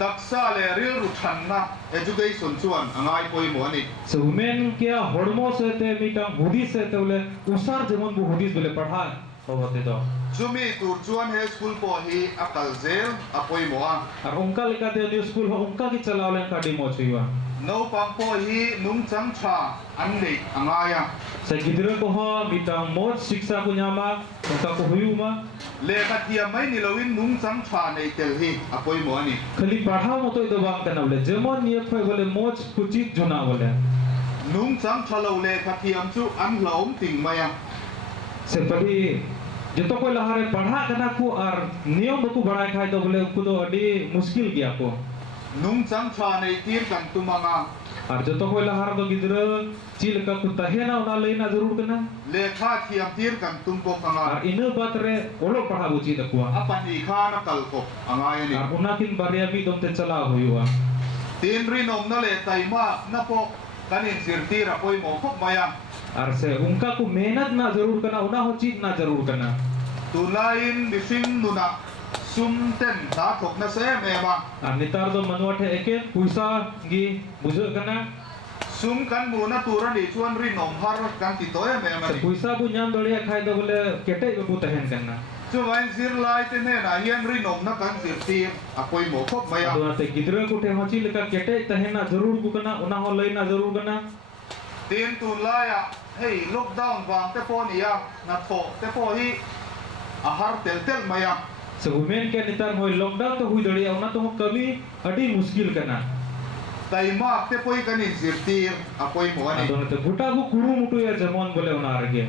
ตักซาเลริลรุชันนะ education ชวนอ่างป่วยหมอนี่ Se bumen ke hormo se te mitang budis se te bole usar jemon bu budis bole padha hote do. จูมีตูชวนเฮสคูลพอฮีอักลเซลอาป่วยหมอ Ar ongka lekate new school ho ongka ki chalao len ka demo chuiwa. โนปังพอฮีนุ่งจังชาอันเด็กอ่างาย Se gidra ko ha mitang mot shiksha ko nyama ongka ko huyuma. เลขาเทียมไม่นิลวินนุ่งจังชาในเตลฮีอาป่วยหมอนี่ Khali padhao moto ido bang kana bole jemon niye phai bole moch kuchit juna bole. นุ่งจังชาโลเลขาเทียมชูอันหลอมติ่งมายัง Se padi joto ko lahare padha kana ko ar niyom baku badai khai do bole unku do adi muskil gya ko. นุ่งจังชาในตีนกันตุมังา Ar joto ko lahar do gidra chil ka ku tahena una leina jarur kana. เลขาเทียมตีนกันตุมปกอ่าง Ar ina batre olo padha buchi da ko. อาปันอีคานักลกบอ่างายนี่ Ar unakin barya mi dom te chala huywa. ตีนรินมนั่นแหละไตมานับปกกันอินสิรตีระป่วยหมอพบมายัง Ar se unka ko mehnat na jarur kana una ho chit na jarur kana. ตุลาอินบิฟิมนุนะซุมเต้นตาถกนะเซเมมา Ar nitar do manwathe eken puisa gi bujo kana. ซุมกันมูนะตูรันดิชวนรินมฮาร์กันติโตเอเมมา Se นี่ puisa bu nyam doliya khai do bole kete bu tahen kana. ช่วยสิรไลเตเน่นะเฮียนรินมนักกันสิรตีอาป่วยหมอพบมายัง Adona te gidra ko te hochi leka kete tahen na jarur bu kana una ho leina jarur kana. ตีนตุลายะเฮ้ยล็อกดาวน์วางเตปอนี่ยังนัดโตเตปอฮีอาหารเตลเตลมายัง Se women ke nitar hoi lockdown to hui doliya una to ho kami adi muskil kana. ไตมากเตปอยกันอินสิรตีอาป่วยหมอนี่ Adona te buta bu kuru mutu ya jamon bole una arge.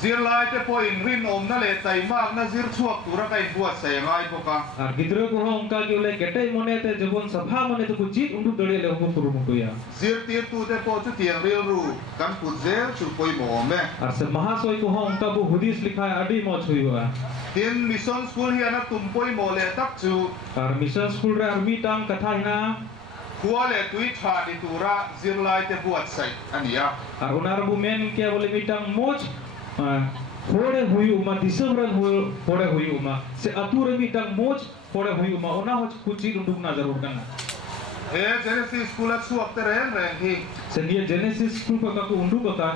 สิรไลเตปอยรินมนั่นแหละไตมากนะสิรชวกตุระกันบวชเสงไงพวกกัน Ar gidra ko ho onka ki ole kete mone te jabon sapha mone te kuchit undu doliya le ho kuru mutu ya. สิรตีตูเตปอจุเตียงเรียลรูกันปุจเซลชุป่วยหมอแม่ Ar se mahasoi ko ho onka bu hudis likha adi moch huiwa. ทีนมิชชั่นสคูลเฮียนะตุ่มป่วยหมอเลยตักจู Ar mission school re ar mi tang katha hina. ขัวเลยตุยชาดิตูระสิรไลเตบวชใส่อันนี้ Ar unar bu men ke bole mi tang moch hore hui uma disabran hore hui uma se ature mi tang moch hore hui uma ona ho kuchit undu na jarur kana. เฮ้เจเนซิสสคูลสวกเตเรนแรงที่ Se dia Genesis school ka ku undu ka kan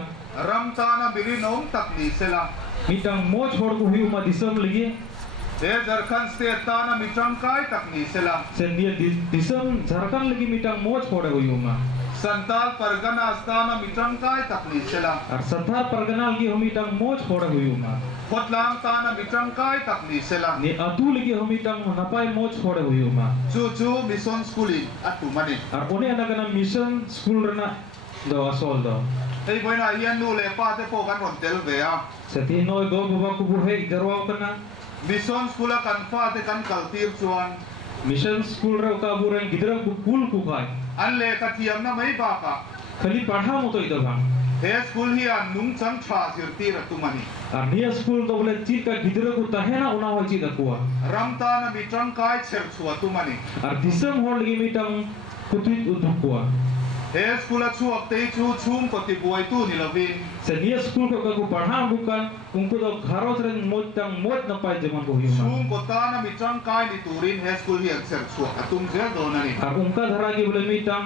รัมตานาบิรินอมตักนีเซลา mi tang moch hor ku hui uma disam lagi เฮ้จาร์คันสเตตานามิจังกายตักนีเซลา se dia disam Jharkhand lagi mi tang moch hore hui uma สันตัลปรกนาสตานามิจังกายตักนีเซลา ar Santhal Pargana lagi humi tang moch hore hui uma ขดลางตานามิจังกายตักนีเซลา ni atu lagi humi tang napai moch hore hui uma จูมิชชั่นสคูลินอัตุมันนี่ ar one ana kana mission school rena do asol do เฮ้ยวันนี้ยันนูเลป้าเตโปกันวันเตลเวีย se ti noi go baba ku bu hei jarwa kana มิชชั่นสคูลกันฟ้าเตกันกัลตีร์ชวน mission school re ka buren gidra ku pul ku khai อันเลกเทียมนะไม่บากะ khali padha moto ito bang เฮสคูลเฮียนุ่งจังชาสิรตีระตุมันนี่ ar nia school to bole chit ka gidra ku tahena una ho chit akua รัมตานามิจังกายเชิดชัวตุมันนี่ ar disam hor lagi mi tang kutit udukua เฮสคูลชัวเตจูชุมปฏิบวยตู้นี่ละวิน se nia school ko ka ku padha bukan unku do gharos ren mot tang mot na pai jaman ko ชุ hiuma มกตานามิจังกายนี่ตูรินเฮสคูลเฮียเชิดชัวอตุมเจโดนานี่ ar unka dhara ki bole mi tang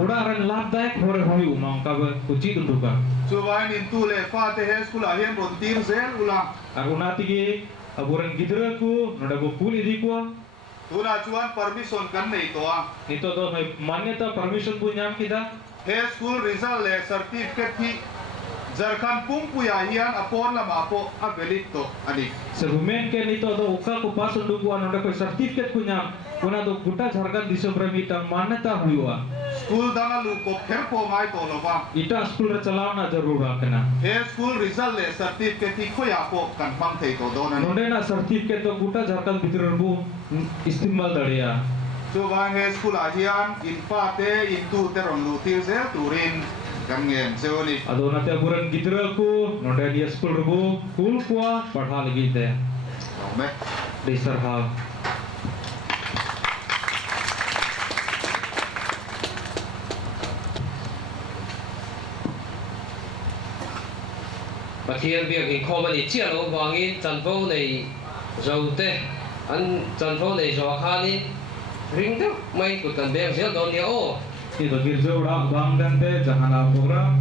uda ren labdayak hore hiuma unka ba ku chit uduka ชัวไว้นินตูเลฟ้าเตเฮสคูลอาเฮียนรนตีร์เซลอุลา ar unati ki buren gidra ku noda bu pul idi ku ตูนาชวนปอร์มิชันกันในตัว ito do mai manyata permission bu nyam kita เฮสคูลริซัลเลเซอร์ติฟิเคทที่ Zarkan pumpuya hian apon lama po avelit to ani. Segumen ke nito do uka ko pasun dugu anonde ko certificate kunya kuna do guta Jharkhand disam remita manyata huwa. School danga lu ko kherpo mai to lova. Ita school ra chalawna jarur rakna. He school result le certificate ti khoya po kan pang thei to don ani. Nonde na certificate do guta Jharkhand bitor bu istimal dariya. So wang he school a hian in pa te in tu te ron lu tir se turin kan ngem seoli. Ado na te buran gidra ko nonde dia school rubu kul kwa padha lagi te. Me Desar ha. Mà thiên việc thì khó mà đi chia lỗ vàng in trần phố này dầu tê ăn trần phố này gió khan in ring đó mấy của cần bèn xíu đồn nhiều Ito girja ura bang dan te jahana program.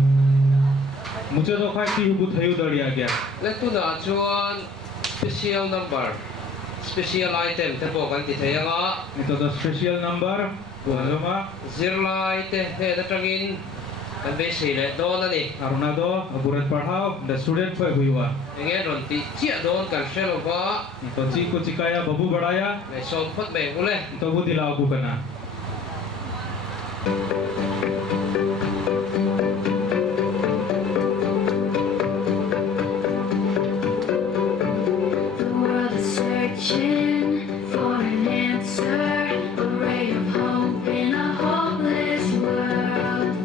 Mucha do khai ti hubu thayu dariya gya. lấy tu nào chuan special number special item thế bộ kan ti thấy nga Ito the special number. Buhaloma zero item thế đó trong in kan be si le đồn này Arunado aburat padhao the student pa huiwa. nghe đồn ti chia đồn kan shell ba Ito chi ko chikaya babu badaya. này son phát bèn của lên Ito bu dilagu kana. The world is searching for an answer, a ray of hope in a hopeless world.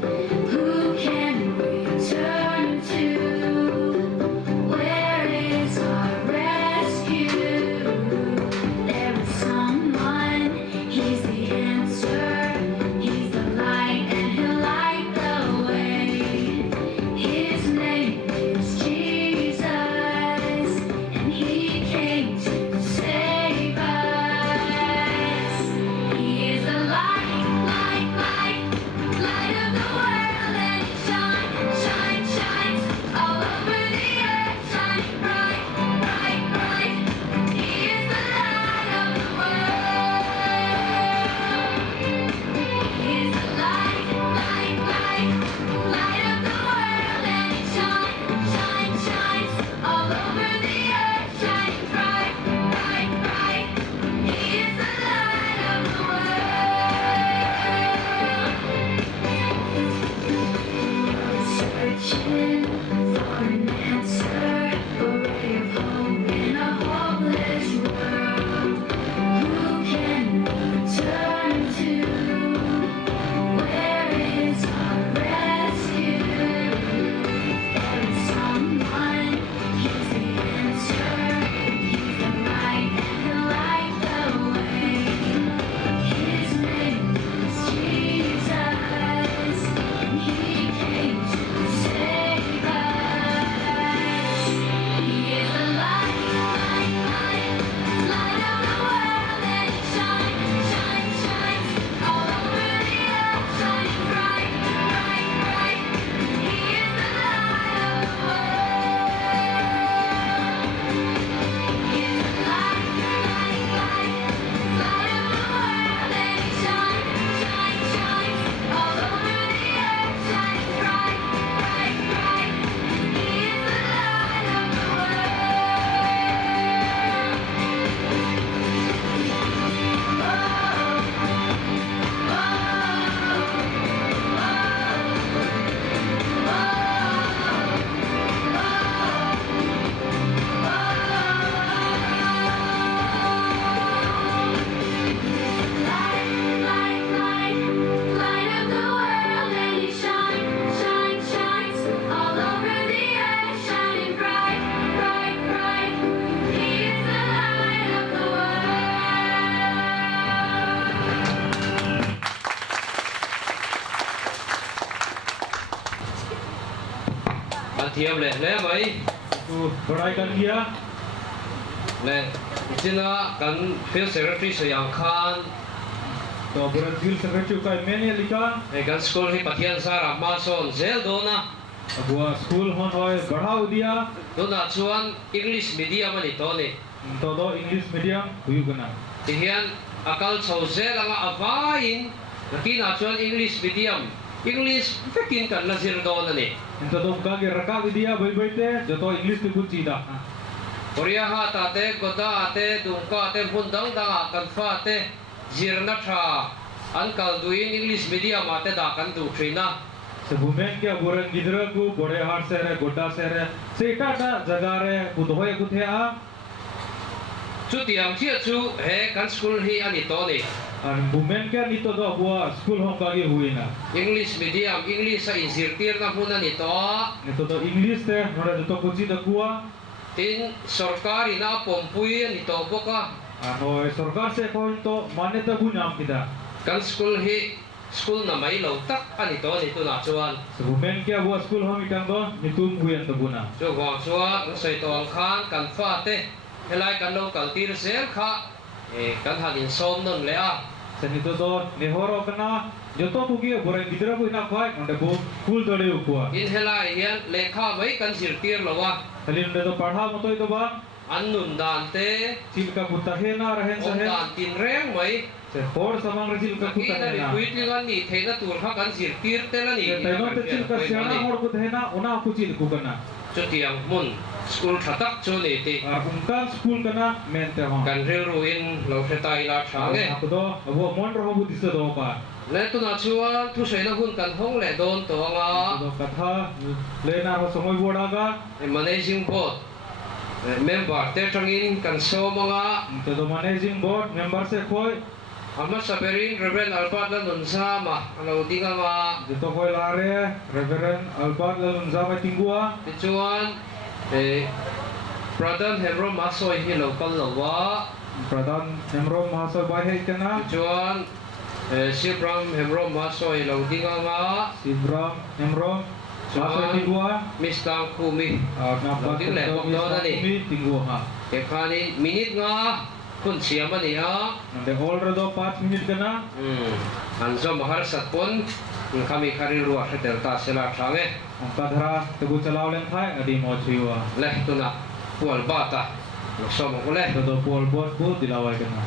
Who can we turn to? Where is our rescue? There is someone, he's the answer. He's the light and he'll light the way. His name is Jesus, and he came to save us. He is the light, light, light, light of the world, and he shines, shines, shines all over the earth, shining bright, bright, bright. He is the light of the world. He is the light, light, light, light of the world, and he shines, shines, shines all over the earth, shining bright, bright, bright. He is the light of the world. Searching for an answer, a ray of hope in a hopeless world. Who can we turn to? Where is our rescue? There is someone, he's the answer. He's the light and he'll light the way. His name is Jesus, and he came to save us. He is the light, light, light, light of the world, and he shines, shines, shines all over the earth, shining bright, bright, bright. He is the light of the world. He is the light, light, light, light of the world, and he shines, shines, shines all over the earth, shining bright, bright, bright. He is the light of the Light, light, light, light of the world, and he shines, shines, shines all over the earth, shining bright, bright, bright. He is the light of the world. ăn thiêm lên lấy mấy Tu badai kan gya. lên trên đó cần field secretary sử dụng khan To aburat field secretary kai meni lika. này cần school hi pathian sa ramma son zel do na Abua school hon hoi badhau dia. do na chuan English medium ani to ni To do English medium huyu kana. ti hian akal chho zel anga avain laki na chuan English medium English fekin kan la sir don ani Into to kage raka dia bai joto English te kun chida. Korea ha ta te goda ate dungka ate bundang da kan fa te jirna tha an kal duin English medium ate da kan du trina Sebumen ke buran gidra ku bore har sere goda sere seita ta jagare budhoy kuthea chu tiang chia chu he kan school hi ani to ni an bumen ke ni to do bua school hong kage huina. English medium English sa injirtir na puna ni to Ni to English te nora joto kun chida kuwa tin sarkari na pompui ani to boka ano sarkar se ko to manyata bunyam kita. kan school na mai lo tak ani to ni tu na chuan Sebumen ke bua school hong itang do nitum buyan to buna. chu wa chua sei to ang khan kan fa te helai kan local tir sel kha kan hagin som non le a Senito do nehoro kana joto kugi buran gidra bu ina khwai onde bu school dole ukwa. in helai hian lekha mai kan sir tir lo wa Talin do padha motoi do ba an nun dan te chilka kutahena rahen om sahe dan tin reng mai se por samang rajil ka ki na ri kutahena. kuit lingan ni thena tur kha kan sir tir te la ni Taino te chilka siana hor kutahena ona kuchil kukana. chu tiang mun school thatak chu ni ti Ungkan school kana mente hong. kan rel ru in lo hetai la thange Aku do abo mon roho bu disa do pa. le tu na chuan thu sei na hun kan hong le don to nga Do katha lena ho somoi boda ga managing board member te tangin kan so mga te do managing board member se khoi ama saberin Reverend Albert la nun sama alo dinga ma dito khoi lare Reverend Albert lalun zama tingua chuan Pradhan Hemrom Masoy hi local lawa Pradhan Hemrom Mahasoy bai hai kana chuan Sibram Hemrom Masoy lo dinga ma Sibram Hemrom Mahasoy tingua Mistang Kumi napa Ding le bok do na ni tingua ha ke khani minute nga kun siam ani ha nande already 5 minit kana anzo mahar satpon kami khari ruwa hetel ta sela thange angka dhara tebu chalao len thai adi mo chiwa le tuna pual bata lo so mo le to do pol bot bu dilawai kana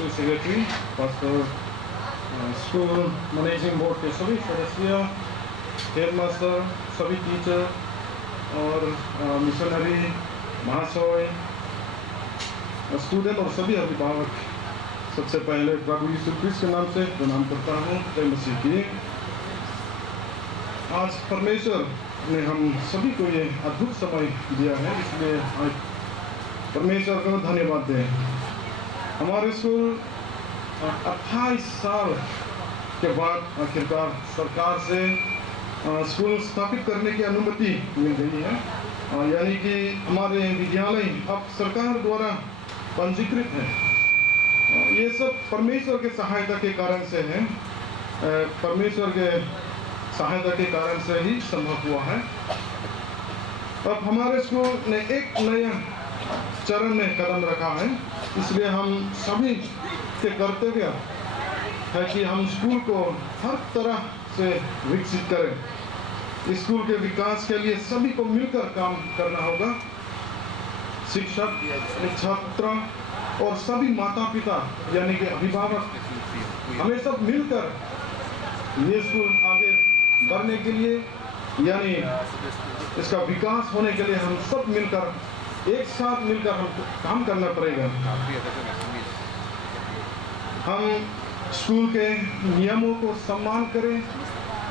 to secretary, pastor, school managing board के सभी सदस्य, headmaster, सभी teacher और missionary महाशय, student और सभी अभिभावक, सबसे पहले प्रभु यीशु क्रिस्त के नाम से प्रणाम करता हूँ। जय मसीह की। आज परमेश्वर ने हम सभी को ये अद्भुत समय दिया है, इसलिए आज परमेश्वर को धन्यवाद दें। हमारे स्कूल 28 साल के बाद आखिरकार सरकार से स्कूल स्थापित करने की अनुमति मिल गई है, यानी कि हमारे विद्यालय अब सरकार द्वारा पंजीकृत है। ये सब परमेश्वर के सहायता के कारण से है, परमेश्वर के सहायता के कारण से ही संभव हुआ है। अब हमारे स्कूल ने एक नया चरण में कदम रखा है, इसलिए हम सभी के कर्तव्य है कि हम स्कूल को हर तरह से विकसित करें। स्कूल के विकास के लिए सभी को मिलकर काम करना होगा। शिक्षक, छात्र और सभी माता पिता यानी कि अभिभावक, हमें सब मिलकर ये स्कूल आगे बढ़ने के लिए यानी इसका विकास होने के लिए हम सब मिलकर एक साथ मिलकर हमको काम करना पड़ेगा। हम स्कूल के नियमों को सम्मान करें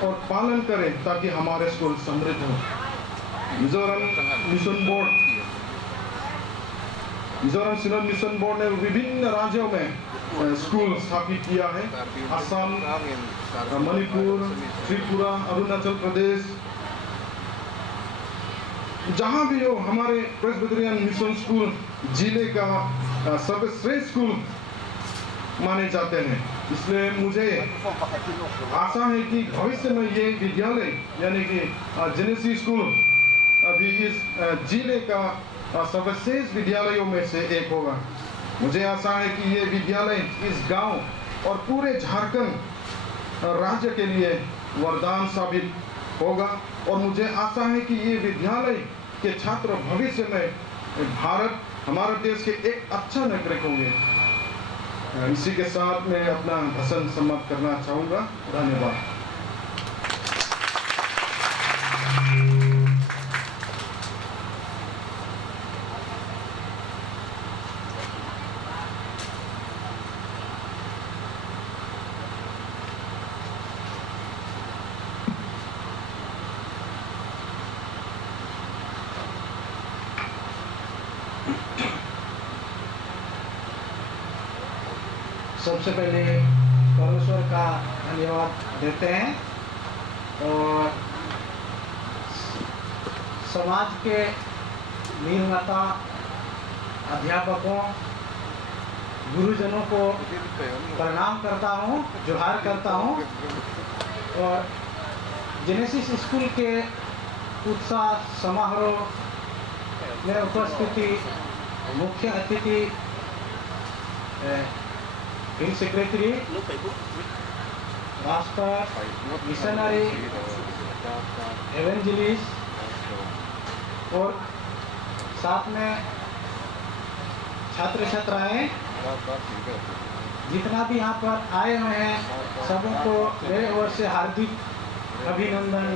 और पालन करें ताकि हमारे स्कूल समृद्ध हो। मिजोरम सिनोड मिशन बोर्ड ने विभिन्न राज्यों में स्कूल स्थापित किया है। असम, मणिपुर, त्रिपुरा, अरुणाचल प्रदेश, जहाँ भी हो हमारे प्रेस्बिटेरियन मिशन स्कूल जिले का सर्वश्रेष्ठ स्कूल माने जाते हैं। इसलिए मुझे आशा है कि भविष्य में ये विद्यालय यानी कि जेनेसिस स्कूल अभी इस जिले का सर्वश्रेष्ठ विद्यालयों में से एक होगा। मुझे आशा है कि ये विद्यालय इस गांव और पूरे झारखंड राज्य के लिए वरदान साबित होगा और मुझे आशा है कि ये विद्यालय के छात्र भविष्य में भारत हमारे देश के एक अच्छा नागरिक होंगे। इसी के साथ मैं अपना भाषण समाप्त करना चाहूँगा। धन्यवाद। सबसे पहले परमेश्वर का धन्यवाद देते हैं और समाज के निर्माता अध्यापकों गुरुजनों को प्रणाम करता हूँ, जोहार करता हूँ और जेनेसिस स्कूल के उत्साह समारोह में उपस्थिति मुख्य अतिथि हिल सेक्रेटरी, मास्टर, मिशनरी, एवेंजलिस्ट और साथ में छात्र छात्राएं जितना भी यहाँ पर आए हुए हैं सबों को मेरे ओर से हार्दिक अभिनंदन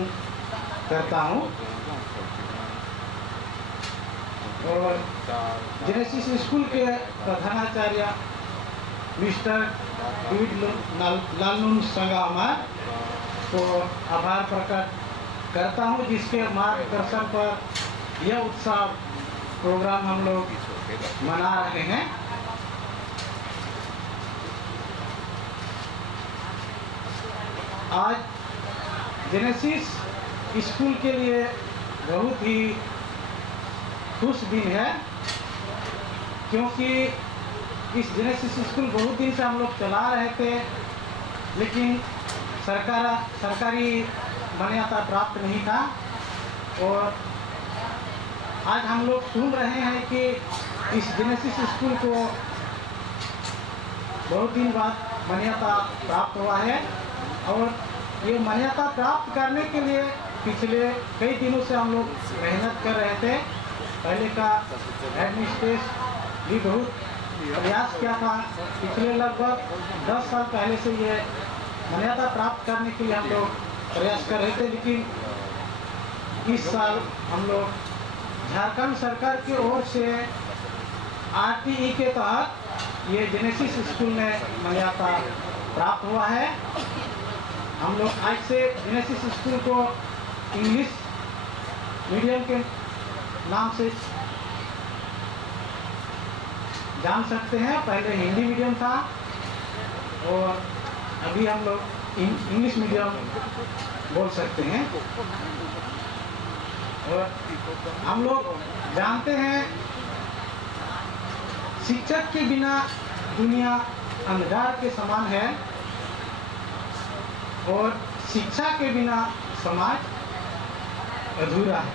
करता हूँ और जेनेसिस स्कूल के प्रधानाचार्य मिस्टर डेविड लालनुन संगामार को आभार प्रकट करता हूँ जिसके मार्गदर्शन पर यह उत्सव प्रोग्राम हम लोग मना रहे हैं। आज जेनेसिस स्कूल के लिए बहुत ही खुश दिन है क्योंकि इस जेनेसिस स्कूल बहुत दिन से हम लोग चला रहे थे लेकिन सरकारी मान्यता प्राप्त नहीं था और आज हम लोग सुन रहे हैं कि इस जेनेसिस स्कूल को बहुत दिन बाद मान्यता प्राप्त हुआ है और ये मान्यता प्राप्त करने के लिए पिछले कई दिनों से हम लोग मेहनत कर रहे थे। पहले का एडमिनिस्ट्रेशन भी बहुत प्रयास किया था। पिछले लगभग 10 साल पहले से ये मान्यता प्राप्त करने के लिए हम लोग प्रयास कर रहे थे लेकिन इस साल हम लोग झारखंड सरकार की ओर से RTE के तहत ये जेनेसिस स्कूल में मान्यता प्राप्त हुआ है। हम लोग आज से जेनेसिस स्कूल को इंग्लिश मीडियम के नाम से जान सकते हैं। पहले हिंदी मीडियम था और अभी हम लोग इंग्लिश मीडियम बोल सकते हैं और हम लोग जानते हैं शिक्षक के बिना दुनिया अंधकार के समान है और शिक्षा के बिना समाज अधूरा है।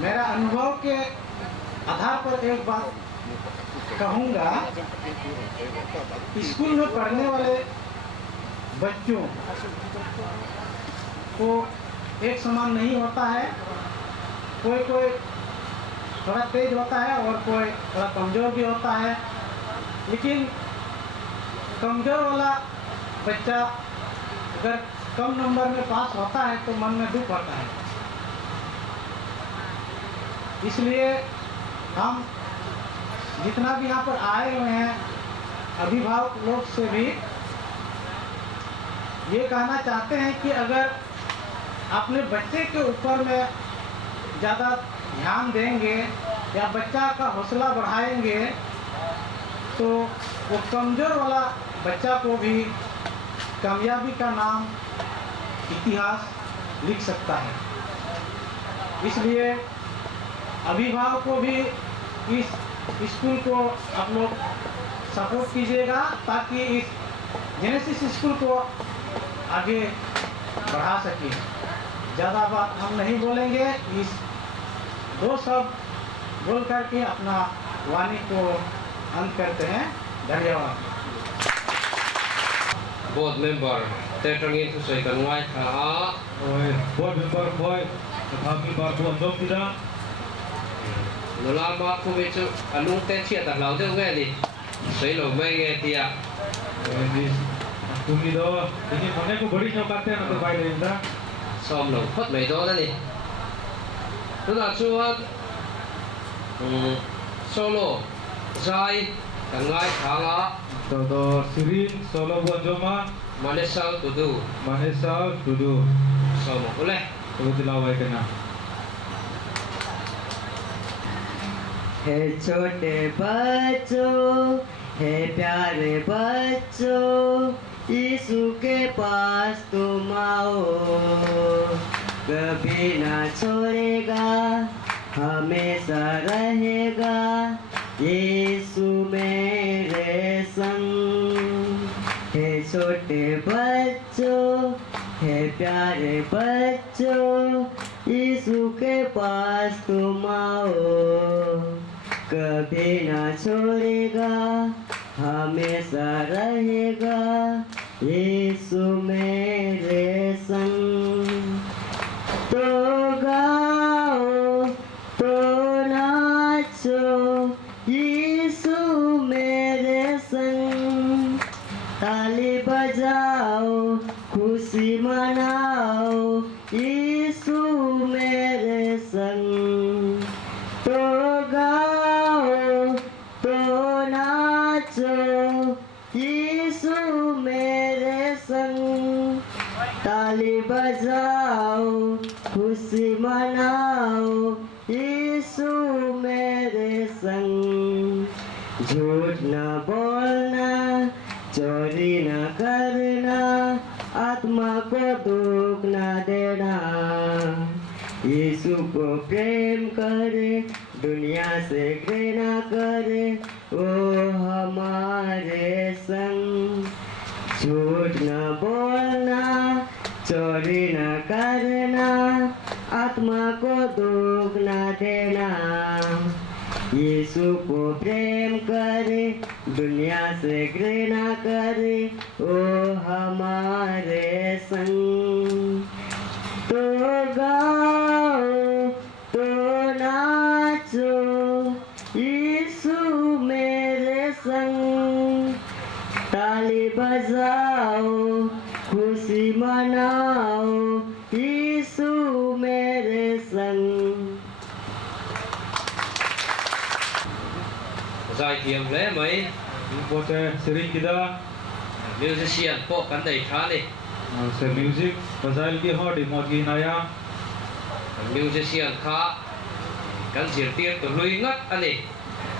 मेरा अनुभव के आधार पर एक बात कहूँगा, स्कूल में पढ़ने वाले बच्चों को एक समान नहीं होता है। कोई थोड़ा तेज होता है और कोई थोड़ा कमज़ोर भी होता है लेकिन कमज़ोर वाला बच्चा अगर कम नंबर में पास होता है तो मन में दुख होता है। इसलिए हम जितना भी यहाँ पर आए हुए हैं अभिभावक लोग से भी ये कहना चाहते हैं कि अगर अपने बच्चे के ऊपर में ज़्यादा ध्यान देंगे या बच्चा का हौसला बढ़ाएंगे तो वो कमज़ोर वाला बच्चा को भी कामयाबी का नाम इतिहास लिख सकता है। इसलिए अभिभावक को भी इस स्कूल को आप लोग सपोर्ट कीजिएगा ताकि इस जेनेसिस स्कूल को आगे बढ़ा सकें। ज़्यादा बात हम नहीं बोलेंगे, इस दो शब्द बोल करके अपना वाणी को अंत करते हैं। धन्यवाद। Board member, Tetangin to say, can white oi board member boy kami bar bu andom tidak nó làm mà không biết chứ anh luôn tên chuyện đặt lão theo nghe đi xây lầu mây nghe thì à ini kumi do ini mana ko bari chokate na to bai lenda xóm lầu phất mấy đó đi tức là chúa solo dài cả ngày tháng á to sirin solo bu andoma mà để sao tụi tụi manesa tudu sao mà có lẽ to dilawai kana हे छोटे बच्चों हे प्यारे बच्चों यीशु के पास तुम आओ कभी ना छोड़ेगा हमेशा रहेगा यीशु मेरे संग हे छोटे बच्चों हे प्यारे बच्चों यीशु के पास तुम आओ कभी ना छोड़ेगा हमेशा रहेगा यीशु मेरे संग तो गाओ तो नाचो यीशु मेरे संग ताली बजाओ खुशी मनाओ यीशु मेरे संग तो गाओ तो नाचो यीशु मेरे संग ताली बजाओ खुशी मनाओ यीशु मेरे संग झूठ न बोलना चोरी न करना आत्मा को दुख न देना यीशु को प्रेम करे दुनिया से घृणा करे वो हमारे संग झूठ न बोलना चोरी न करना आत्मा को दुख न देना यीशु को प्रेम करे दुनिया से घृणा करे वो हमारे संग तो गाओ तो नाचो यीशु मेरे संग ताली बजाओ खुशी मनाओ यीशु मेरे संग dài thiềm lẽ mấy bote sirin kita musician po kan dai tha ni se music bazail ki ho di mod gi naya musician kha kan sir tiar to lui ngat ani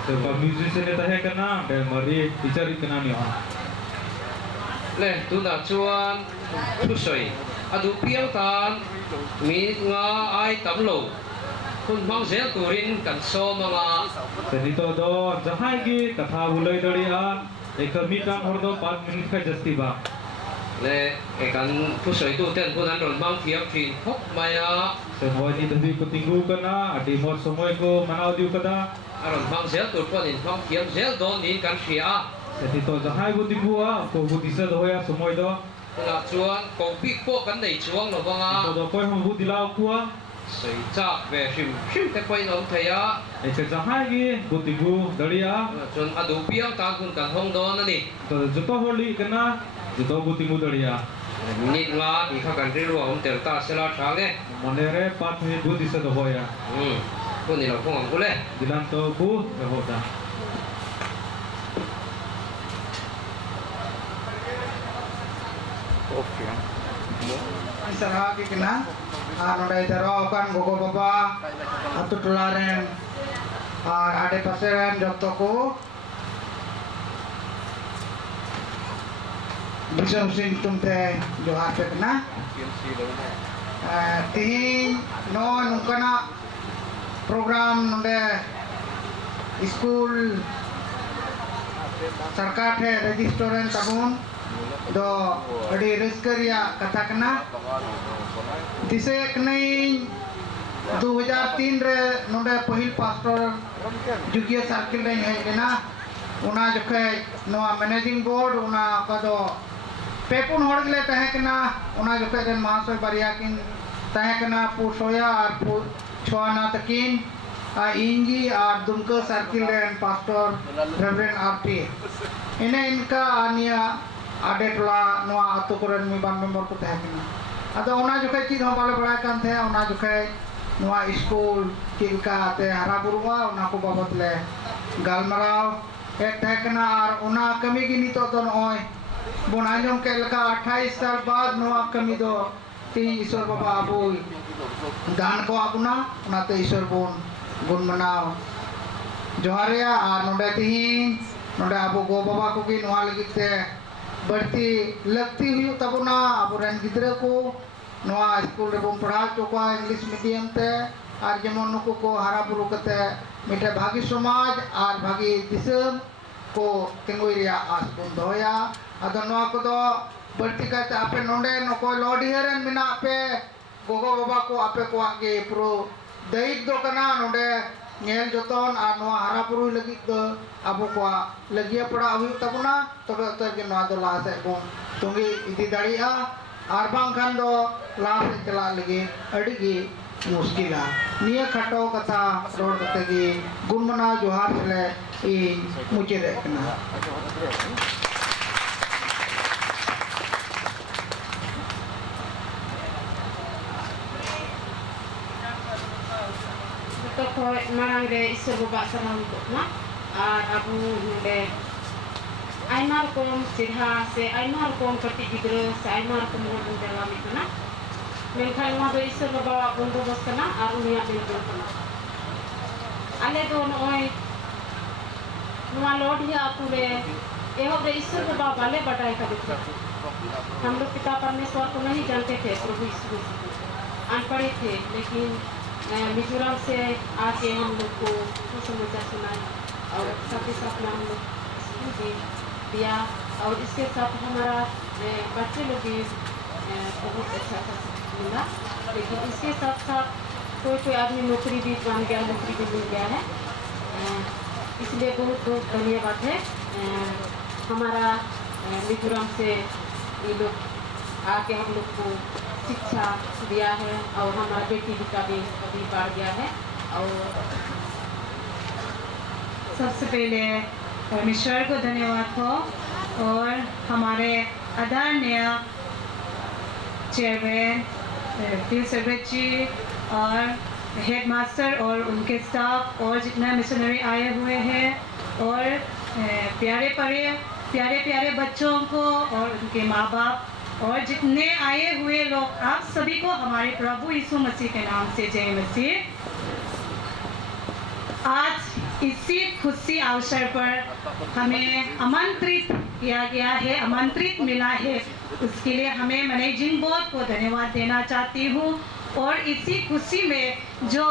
se pa musician ne tahe kana de mari teacher kana ni ha le tu na chuan tu soi adu piang tan mi nga ai tam lo kun mang zel turin kan so manga se ni to do jahai gi katha bulai dori a ek mi kam hor do 5 minute ka jasti ba le e kan tu soi tu ten pun an ron mang thiam thin thok maya se moi ni davi ko tingu kana adi mod somoy ko manau diu kada aron mang zel tur pon in mang thiam zel don ni kan thria se ni to jahai bu tingu a ko bu disa do ya somoy do na chuan ko pi po kan nei chuang lo to banga do koi hom bu dilau kuwa sei cha ve hrim hrim te poi nom theya e se jahai gi bu tingu dori a chon adu piang ta kun kan hong don ani to joto holi kana joto bu tingu dori a nit la i kha kan ri ro om tel ta sela tha ge mone re 5 minute bu disa do hoya ko ni lo ko ngam ko le dilan to bu hoda Sarah ki kena nodai tero kan gogo baba atu tularen ar ade paseren jotto ko bisa sing tumte johar pe kena tihi no nungkana program nonde school sarkar the registeran tabun do adi riskaria kata kena dise knai 2003 re nonde pahil pastor jugia circle re hai kena una jokhe no managing board una kado पेपुन हड़ गले तहे कना ओना जोखे rain महाशय बारिया किन तहे कना पुसोया और छोना तकिन इंगी और Dumka circle rain pastor reverend RT इने इनका आनिया आडे टोला नोआ आतो कोरेन मिबान मेंबर को तहे कना अदो ओना जोखे चीज हम बाले बड़ा कान थे ओना जोखे नोआ स्कूल चिलका ते हरा बुरुआ ओना को बाबत ले गालमराव एक तहे कना और ओना कमी की नितो तो नोय बुन आंजम के लका 28 साल बाद नोआ कमी दो ती ईश्वर बाबा अबू दान को आबुना ओनाते ईश्वर बुन गुण मनाव जोहारिया और नोडे तिहिन नोडे अबू गो बाबा को की नोआ लगित ते बढ़ती लगती हुई तबुना अबू रेन गिद्रे को नोआ स्कूल रे बुन पढ़ा चोका इंग्लिश मीडियम ते और जेमन नुको को हरा बुरु कते मिटे भागी समाज और भागी दिसम को तिंगुई रिया आस बुन दोया अदो नोआ को दो बढ़ती कहते आपे नोंडे नको लोडी हेरन मिना आपे गोगो बाबा को आपे को आगे प्रो दैत दो कना नोंडे नेल जतन और नोआ हरा पुरु लगी दो अबो को लगिया पड़ा हुई तबुना तबे उतर के नोआ दो लास है बुन तुंगी इदी दाड़िया और बांग खान दो लास चला लगी अड़गी मुश्किल निया खटो कथा रोड कते की गुणमना जोहार चले ई मुझे देखना तो कोई मांग रे ईश्वर बाबा सलाम को ना और अबू नोडे आइमार कोम सिधा से आइमार कोम कटी गिद्रो से आइमार कोम बन जला मितना मेनखान मा दो ईश्वर बाबा बंदोबस्त कना और उनिया बिल्कुल कना आले दो नोय नुआ लोडिया पुरे एहो दे ईश्वर बाबा वाले बटाई का दिखा हम लोग पिता परमेश्वर को नहीं जानते थे प्रभु यीशु अनपढ़ थे लेकिन मिजोरम से आके हम लोग को समाचार सुनाए और साथ ही साथ हम लोग स्कूल भी दिया और इसके साथ हमारा बच्चे लोग भी बहुत अच्छा मिला लेकिन इसके साथ साथ कोई आदमी नौकरी भी बन गया नौकरी भी मिल गया है इसलिए बहुत बहुत धन्यवाद है हमारा मिजोरम से ये लोग आके हम लोग को शिक्षा दिया है और हमारा बेटी का भी अभी बढ़ गया है और सबसे पहले परमेश्वर को धन्यवाद हो और हमारे आदरणीय चेयरमैन फिर सेक्रेटरी और हेडमास्टर और उनके स्टाफ और जितना मिशनरी आए हुए हैं और प्यारे प्यारे बच्चों को और उनके माँ बाप और जितने आए हुए लोग आप सभी को हमारे प्रभु यीशु मसीह के नाम से जय मसीह। आज इसी खुशी अवसर पर हमें आमंत्रित किया गया है आमंत्रित मिला है उसके लिए हमें मैनेजिंग बोर्ड को धन्यवाद देना चाहती हूँ और इसी खुशी में जो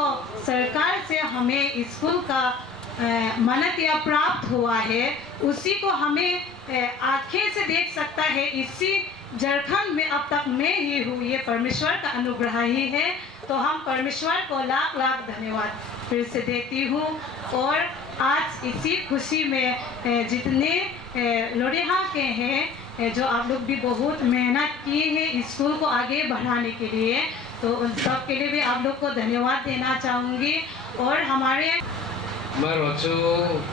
सरकार से हमें स्कूल का मान्यता प्राप्त हुआ है उसी को हमें आंखें से देख सकता है इसी झारखंड में अब तक मैं ही हूँ ये परमेश्वर का अनुग्रह ही है तो हम परमेश्वर को लाख लाख धन्यवाद फिर से देती हूँ और आज इसी खुशी में जितने लोडेहा के हैं जो आप लोग भी बहुत मेहनत किए हैं स्कूल को आगे बढ़ाने के लिए तो उन सब के लिए भी आप लोग को धन्यवाद देना चाहूँगी और हमारे Marochu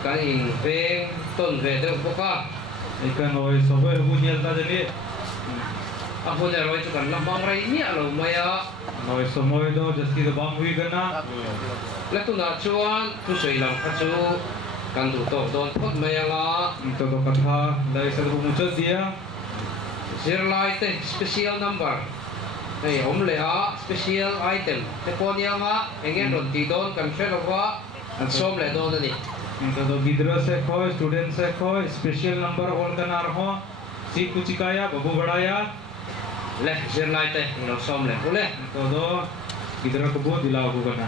kaning veng ton ve de boka ikan oi sobe bunyal ta jeli apo le roi chu kan lamang rai ni alo maya noi somoy do jasti do bang hui gana le tu na chuan tu sei lam kha chu kan du to don phot maya nga to do katha dai sa bu muchal dia zir lai te special number nei om le a special item te ponia nga engen ron ti don kan share wa an som le don ni to do gidra se kho student se kho special number on kana rho si kuchikaya babu badaya le zir lai te no som le pule to do gidra ko bo dilao ko gana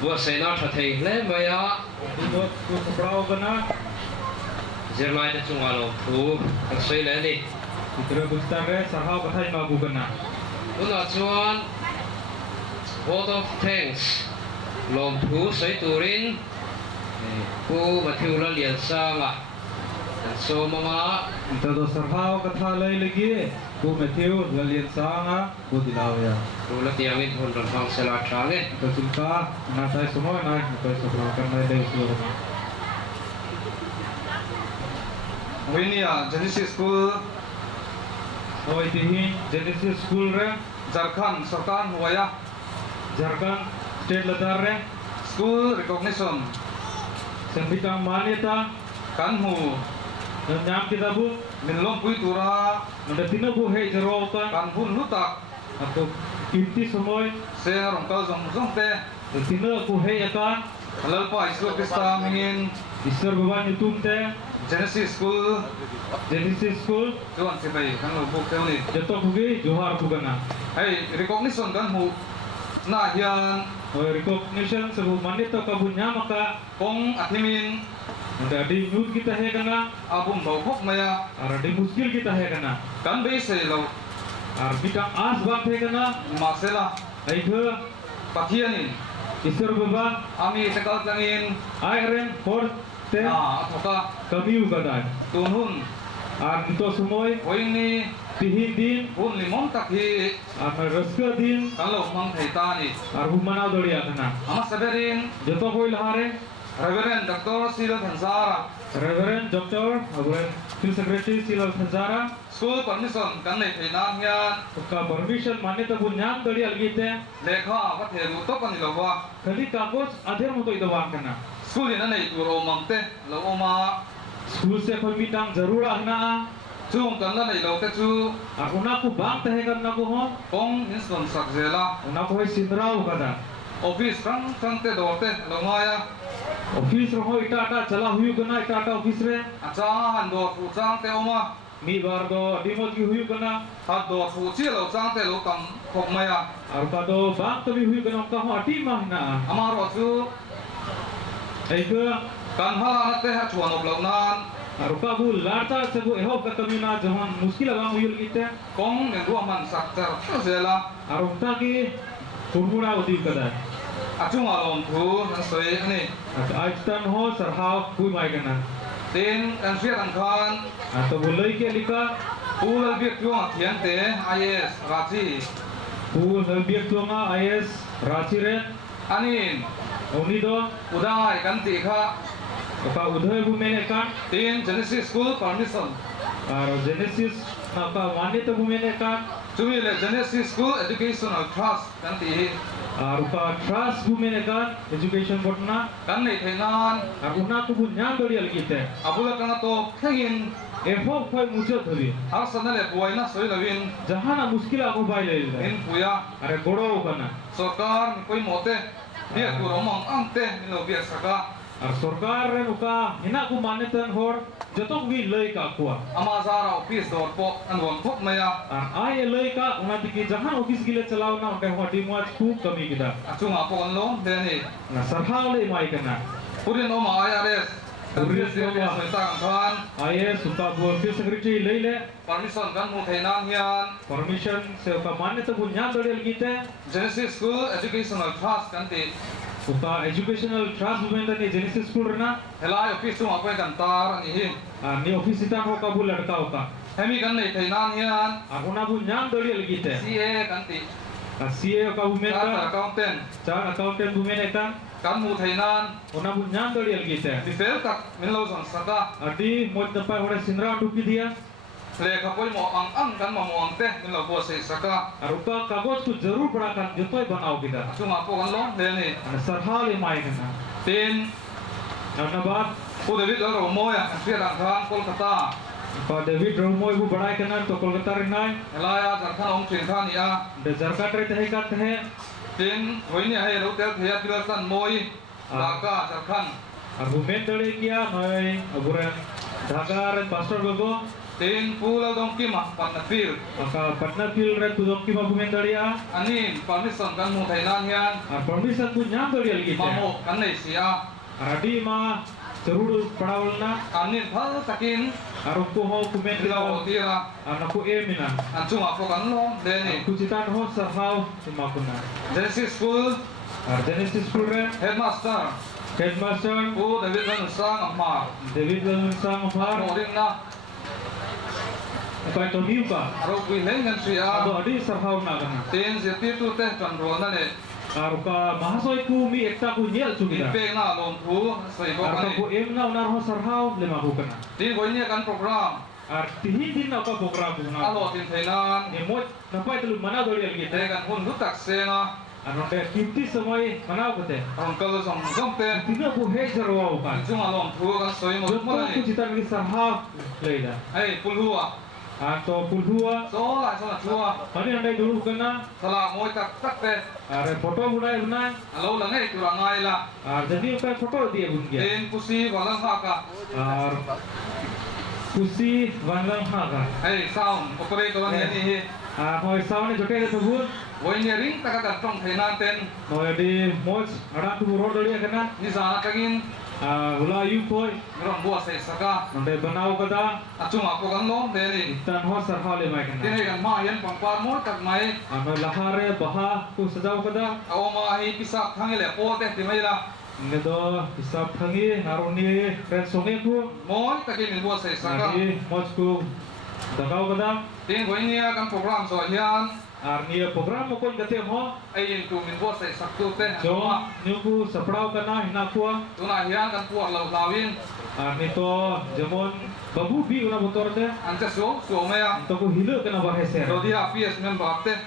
buat saya nak thei le maya buat ku sebrau kana jermai te chunga lo thu kan sei le ni itra bustan re sarha bathai ma bu kana una chuan vote of thanks lom thu sei turin ku mathiu la lian sanga so mama ita do sarha katha lai lagi ku Matthew lalian sanga ku dilaw ya tu la tiang in hon ron hang sela thang e ita cinta na sai semua na ita sebrau kana dei su Winia Genesis School oi tihi Genesis School re Jharkhand Sarkar Huaya Jharkhand State Ladar re School Recognition sambitang manyata Kanhu dan nyam kita bu Minlong Pui Tura ada tina bu hei jero ta Kanhun Lutak atau kinti semoy Seng Rongkal Zong Zong Te dan tina bu hei akan Lalpa Isu Krista Mingin Isar beban YouTube te Genesis School Genesis School Tuan Sipai Kan Lo Buk Teo Ni jatuh bugi johar bu kana Hey Recognition Kanhu Na Hian oi recognition sebut manita kabunya maka Kong Athimin ada di news kita he kana Abum Bau Hok Maya ada di muskil kita he kana Kan Bei Se Lo ar bitang as bang he kana Masela ai ke Pathianin Isar beban Ami Tekal Tangin iron for te Athoka kami ukadai Tunhun ar itu semoy Hoini tihin din Hun Limon Takhi ar raska din Kan Lo Mang Thei Ta Ni ar humana dolia kana Ama Saberin jatuh koi lahare Reverend Dr. Sila Thansara Reverend Dr. Field Secretary Silal Thanzara School Permission Kan Nei Thei Na Hian उसका permission मान्य तो बुनियाद दड़ी अलगीते Lekha Ka Theru To Kan Lo Wa खाली कागज आधे मुतो इधवान करना School Ina Nei Tu Ro Mang Te Lo Oma school से कोई मीटिंग जरूर आना Chung Kan La Nei Lo Te Chu और उन्हें को बांग तहे करना को हो Kong Inston Sak Zela उन्हें को है सिंदराव कदा Office Kan Kan Te Do Te Lo Maya office रहो इटा आटा चला हुई करना इटा आटा ऑफिस रे Acha Han Do Fu Chang Te Oma मी बार दो डिमो की हुई करना Hat Do Fu Chi Lo Chang Te Lo Kam Khok Maya और का दो बांग तभी हुई करना का हो अटी माहना Ama Ro Chu एक Kan Hala Na Te Ha Chuan Op Lo Nan और का वो लाटा से वो एहो का कमी ना जहां मुश्किल लगा हुई लगीते Kong Nen Ru Man Sak Tar Zela और उनका की कुरमुरा उदी कदा Achung Alom Thu Nan Soi Ani आज तन हो सरहाव कोई माय करना Tin Kan Fiat An Khan तो वो लई के लिखा Pulal Biak Chuang Thian Te IS Raji Pul Helbiak Tuanga IS Rachi re Anin Oni do Udai Kan Ti Kha Oka Udhay Bhumene kan Tin Genesis School Permission Aro Genesis Oka Manita Bhumene kan Chumi Le Genesis School Educational Trust Kan Ti Aro Oka Trust Bhumene kan Education Board na Kan Nei Thei Nan Aro Una Ko Bunyan Dori Algite Abula Kan To Thengin Efo Khoi Mucho Thori Har Sana Le Buai Na Soi Lawin Jahana Muskil Ako Bai Le In Puya Are Goro Kana Sarkar Ni Koi Mote Biak Tu Romang Ang Te Ni Lo Biak Saka Aro Sarkar re Oka Hina Ko Manitan Hor Jotong Wi Lei Ka Kuwa Ama Zara Office Dor Po An Wang Phok Maya Ar Ay Lei Ka Una Diki Jahan Office Gile Chalao Na Unde Hoti Muat Khub Kami Kita Achung Apo Kan Lo Deni Na Sarhaw Le Mai Kana Purin Oma IRS Purin Oma. Soi Ta Kan Khan IS Uka Buat Field Secretary Lei Le Permission Kan Mu Thei Nan Hian permission se uka manyata bunya dodel gite Genesis School Educational Trust Kan Ti uka educational trust bumenda ni Genesis School rena Helai Office Tu Apo Kan Tar Ani Hi ni office ita ko kabul ladka uka Hemi Kan Nei Thei Nan Hian aguna bunya dodel gite CA Kan Ti CA uka Chartered bumenda Accountant char accountant bumena Kan Mu Thei Nan una bunya dodel gite Di Fel Tak Min Lo Son Saka adi mod dapat ora sindra duki dia Le Kapoi Mo Ang Kan Ma Mo Ang Te Min Lo Bo Sei Saka aruka kagos tu jarur berakan jotoi banau kita Achung Apo Kan Lo Deni ana sarhal e mai kana Tin ana bat Pu David Lo Ro Mo Ya Fiat An Khan Kolkata pa David Romoy bu badai kana to Kolkata renai Helaya Jharkhand Ong Trin Khan Ya de Jharkhand re tehe kat he Tin Hoini Hai Lo Tel Thea Pilarsan Moi Dhaka Jharkhand argument dole kia noi aburan Dhaka ren pastor gogo Tin pula dong kima patna fil. Maka partner fil re tu dong kima bumen daria. Anin permission kan mu Thailand hian. Permission tu nyam daria lagi. Mamo kan nei sia. Aradi ma cerul padawalna. Anin phal takin. Aruk ko ho kumen Dilaw tira. Anaku emina. Anjung ako kan lo deni. Aku citan ho sarhau tumakuna. Genesis school Genesis school re headmaster. headmaster Pu David kan sang amma. David Lansang Far. Mo ring na. Apa itu miuka? Aro kui heng kan sia. Ado adi sarhau na kana. Tin seti tu teh kan ro na ne. Aruka mahasoi ku mi ekta ku nyel sumida. Ipe na lom pu sai ko Aruka kan. ku emna unar ho sarhau lema ku kana. Tin ko ni kan program. Artihin din apa program ku na. Alo tin Thailand. Emot napai telu mana dori lagi Te te. kan hun du tak se na. Ano te kipti samai mana ku te. Ron kal song song te. Tina ku he jarwa upan. Anjung alom pu kan soi mo mo Jopo ku ni. cita lagi sarhau leida. Hey pulhua. Atau pulhua. So la so na chua. Mani andai dulu kana. Sala moi tak tak te. Are foto bunai bunai. Alo la ngai tu ra ngai la. Jadi ukai foto dia bun dia. Tin pusi wala ha ka. Ar kusi wangang haga. Hey sound operator ni ni. Hoi saune jote ke tebun. Woi ni ring tak ada trong Thailand ten. Hoi di moj ada tu road dia kana. Ni sana kagin. Ula yu koi. Ron bua se saka. Nonde banau kada. Achung ako kan lo de ni. Tan ho sarhale mai Tin kana. he kan ma yan pang par mo tak mai. Ano lahare baha ku sajau kada. Aw ma hi pisak thang le po te ti mai la. Ngedo hisap thangi naruni ren songe ku. Moi takin ni bua se saka. Ari moj ku dagau kada. Tin woi ni kan program so hian. Arni program mo kon gate ho. Ai in tu min bua se sak tu te. Jo nyuku saprau kana hina kuwa. Tu na hian kan puak lo lawin. Arni to jamon babu bi una motor de. Ante so me ya. To ku hilo kana bahese. Do dia PS member te.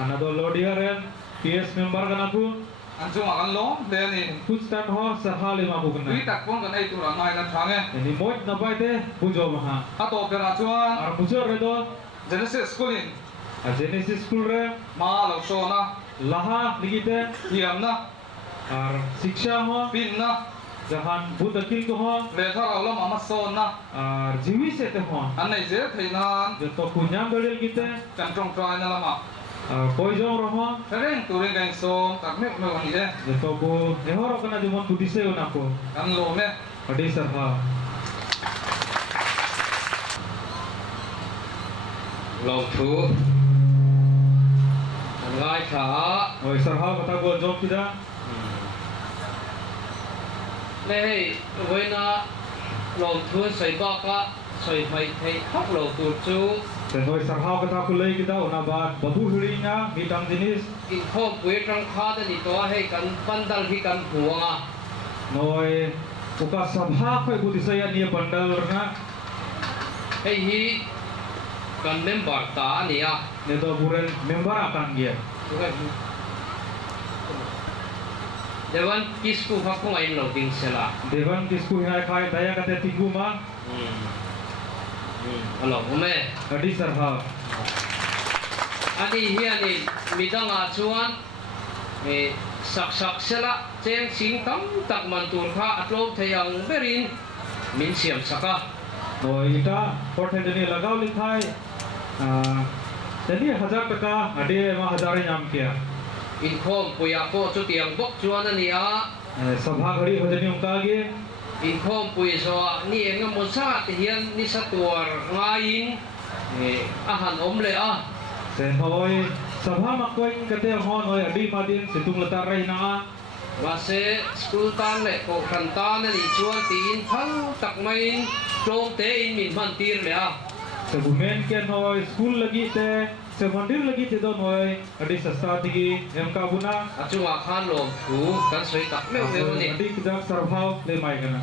Anado lodia ren PS member kana ku. Anjung akan lo de ni. Kustan ho sarhale ma ku Tui kana. tak pun kan ai tu ra ngai kan thange. Ini moj na bai te bujo maha. Ato pera chuan Ar bujo re do Genesis schoolin Genesis school re ma lo so na laha ligite hiam na ar shiksha ho pin na jahan budakil ko ho le thara lo ma so na ar jiwi se te ho. an nei je thainan Joto kunyam dolil gite kan trong trai na lama koi jong ro ho. Tereng turing kan so tak me me wani de Joto ku ehoro kana jamon budise una ko. kan lo me Adi sarha. Lòng thú Ngai thả Oi sarha kata go job kida. Này với nó lòng thú xoay bạc á xoay mày thấy khóc lòng tụt chú Dan oi sarha kata ku lei kida una ba babu hurinya mitang jenis. In khom quế trong khá tên đi toa hay cần phân đăng khi cần huống à Noi uka sabha koi budise ya ni bandal na. Hay hi cần member ta nè à Ne do buren member akan dia. Dewan kisku hakku ngain lo ding sela Devan kisku hinai khai daya kate tinggu ma. Alo ume Adi sarha. Ani hi ani midang a chuan sak sak sela cheng sing tam tak man tur kha atlom theyang berin min siam saka Noi ita porthen ni lagau likhai. Jadi 1000 taka ade ma 1000 nyam kia. in khom puya ko chu tiang bok chuan ani a Sabha ghadi ho jani ungka ge. in khom pui so ni engam mo sa ti hian ni sa tur ngain a han om le a Sen hoi sabha makoi kate ho noi adi madin situng latar rai na. wa se school tan le ko khan tan ani chuan tin thang tak mai tlom te in min man tir le a Sebumen ken hoi school lagi te semandir lagi te don hoi adi sasta tigi emka buna. achunga khan lom thu kan soi tak meu meu ni Adi kidak sarphau le mai kana.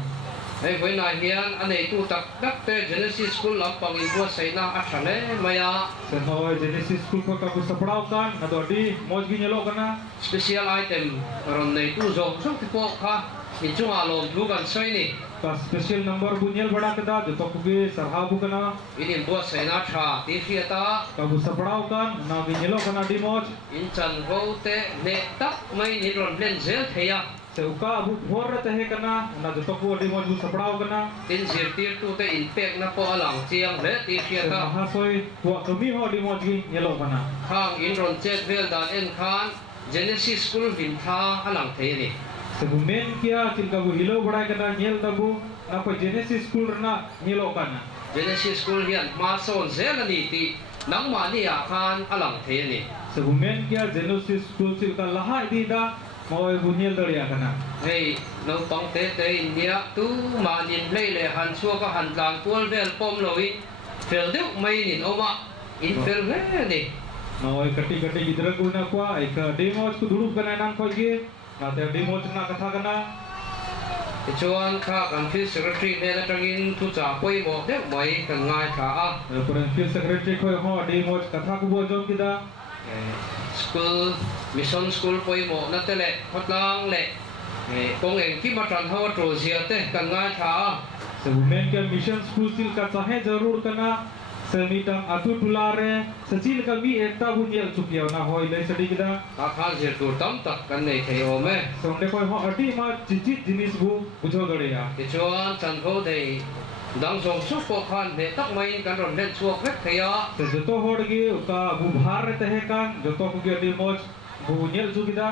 Hey, với này hiện anh ấy tu tập đắc tế Genesis School làm bằng ý bùa xây na ác sẵn maya Sen hoi Genesis school ko ka ku saprau kan ado adi moj gi nyelo kana. special item ron này tu zong xong thì bộ kha mình chung à lom thu gần xoay nè Ka special number bunyel bada kada joto ku ge sarha bu kana. in bùa xây na cha tí phía ta Ka ku saprau kan na gi nyelo kana di moj. in chân vô tế nệ tắc mấy nị ron lên dễ thế à se uka abu bor te he kana na jo toku adi mo bu saprao kana tin zir tir tu te in pek na po alang chiang le ti se kia ka ha soi wa kami ho di mo gi yelo kana khang in ron chet vel dan en khan Genesis school vin tha alang the ni se bu men kia til ka bu hilo badai kana yel da bu na ko Genesis school na yelo kana Genesis school hian ma son zel ani ti nang ma ni a khan alang the ni se bu men kia Genesis school til ka laha di da moi bu yel daria kana hei no pang te te india tu ma nin plei le han chua ka han tlang tual vel pom loi fel deu mai nin oma in fel le ni noi kati kati gidra ku na kwa ai ka demo ku durup kana nang ko ge na te demo na katha kana chuan kha kan fi secretary le la tangin tu cha poi mo deu mai kan ngai kha a Provincial Secretary ko ho demo katha ku bo jom kida school mission school poi mo na te le hotlang le kong eng ki ma tran ho tro zia te kan ngai kha a se women ke mission school til ka chahe jarur kana se mitang atu tulare sachil ka mi ekta bunyel chukiao na hoi le sadi kida a kha zir tur tam tak kan nei thei o me sonde ko ho ati ma chichi jinis bu bujo gare ya chuan chan ho dei dang song su ko khan ne tak mai kan ron len chuak vek theya se joto hor ge ka bu bhar te he kan joto ku ge di moj bunyel chukida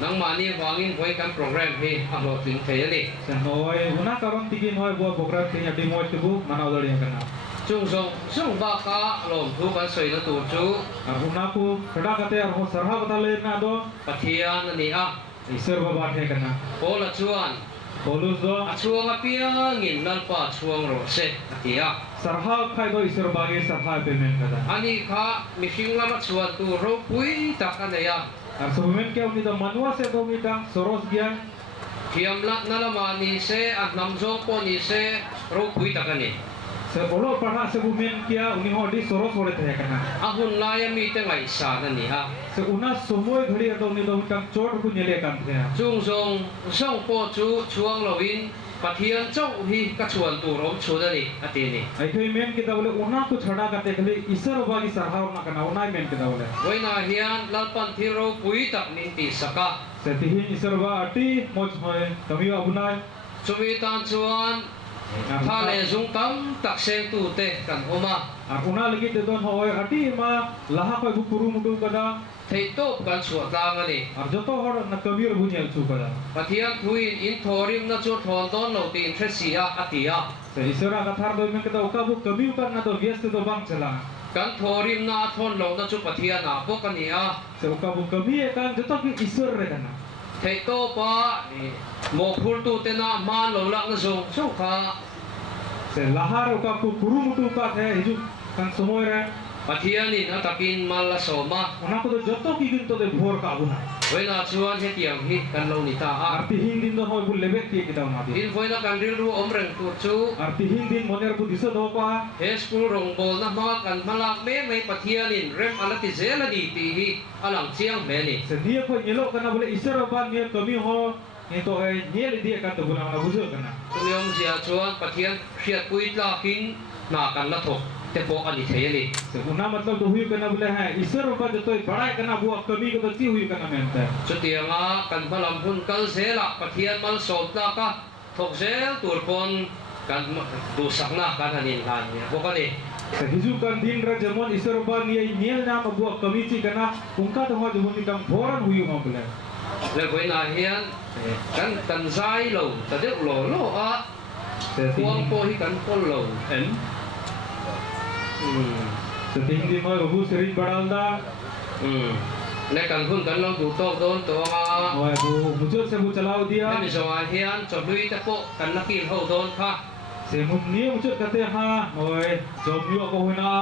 nang mani wangin hoi kan program hi a lo tin thei ni se noi una karong tigi noi bo program ke ya di moj ke bu manau dare kana chung song ba ka lom thu kan soi na tu chu una ku kada kate ar ho sarha batale na do pathian ani a isar baba the kana pola chuan bolus do a chuang a piang in nal pa chuang ro se atia sarha khai do isar bage sarha payment kada ani kha mihing lama chuan tu ro pui tak anaya ar sumen ke uni do manwa se do mitang soros gyan thiam la nalama ni se a nam jong po ni se ro pui tak ani se bolo parha se women kia uni ho di soros hore the kana ahun lai mi te ngai sa na ni ha se una somoy ghadi do ni do mitang chor ku nyele kan the chung song po chu chuang lovin pathian chau hi ka chuan tu ro chu da ni ati ni ai thoi men ke da bole una ku chhada kate khali isar bagi sarha na kana una men ke da bole Waina hian lalpan thiro pui tak nin ti saka se tihin isar ba ati moj hoy kami abunai chumi tan chuan tha le zung tam tak seng tu te kan oma ar una lagi te don hoy ati ma laha ko bu puru mudu kada thei top kan chuat lang ani ar joto hor na kabir bunyel chu kada pathian thuin in thorim na chu thon don lo tin thresia atia se isara kathar do men ke da ka bu kami kan na do vies do bang chala kan thorim na thon lo na chu pathian na po kania se ka bu kami kan joto ki isar re kana thei to pa mo phul tu te na man lo lak na zong so kha se lahar ka ku puru mudu ka the hiju kan somoy re pathian in atakin mal la soma ona ko do joto ki gin to de bhor ka abuna Waina chuan he tiang hi kan lo ni ta a ar tihin din do hoy bu lebek ki kita na di in voina kan ril ru om reng tu chu ar tihin din moner bu disa do pa he school rong bol na ma kan malak me mai pathian in rem alati zela di ti hi alang chiang me ni se dia ko nyelo kana bole isar ba ni kami ho ni to ai nyel dia kan to bula na buzo kana tumyong sia chuan pathian hriat pui tlakin na kan la thok te po ani thei ni se una matlab do hui kana bole ha isar ba jo to badai kana bu kami ko to chi hui kana men ta chu tianga kan malam hun kal zela pathian mal sot na ka thok zel tur pon kan du sakna kan hanin han ni bo ka ni se hiju kan din ra jamon isar ba ni nyel na ma bu kami chi kana ungka to ho jo ni kam boran hui ma bole le voina hian kan zai lo ta de lo a se Kuang po hi kan pol lo en se ting di mo bu serin badalda le kan hun kan lo du to don to nga hoy bu mujur se bu chalao dia mi so a hian cho lui ta po kan na ki ho don kha se mun ni mujur kate ha hoy jom yu ko huna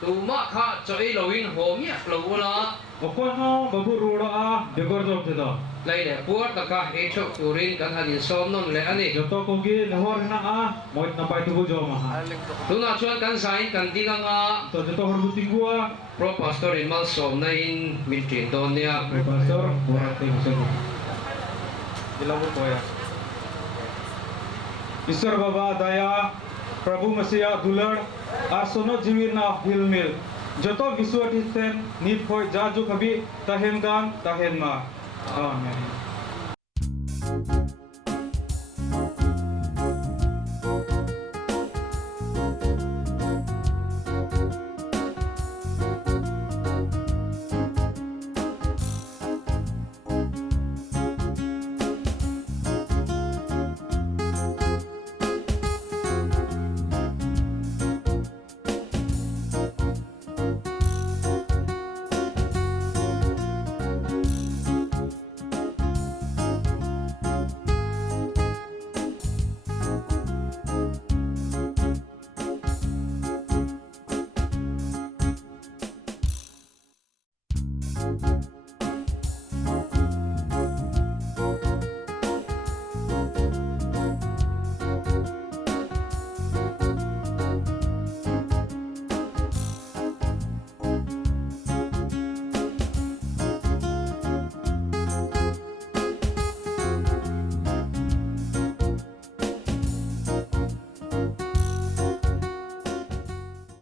tu ma kha cho ei lo in ho mi lo la okoi ha babu roda a degor job te do lai le puar ta ka e chok turin kan hanin som nom le ani joto ko ge lehor na a moit na pai tu jom ha tu na chuan kan sai kan dinga nga to joto hor bu tingua pro pastor in mal som na in min tin don nia pastor ora te musen dilabu koya ईश्वर बाबा दया प्रभु मसीहा दुलड़ और सोनो जीवी ना हिलमिल जतो विश्व टिस्टेन नीत होय जा जो कभी तहेन दान तहेन मा आमेन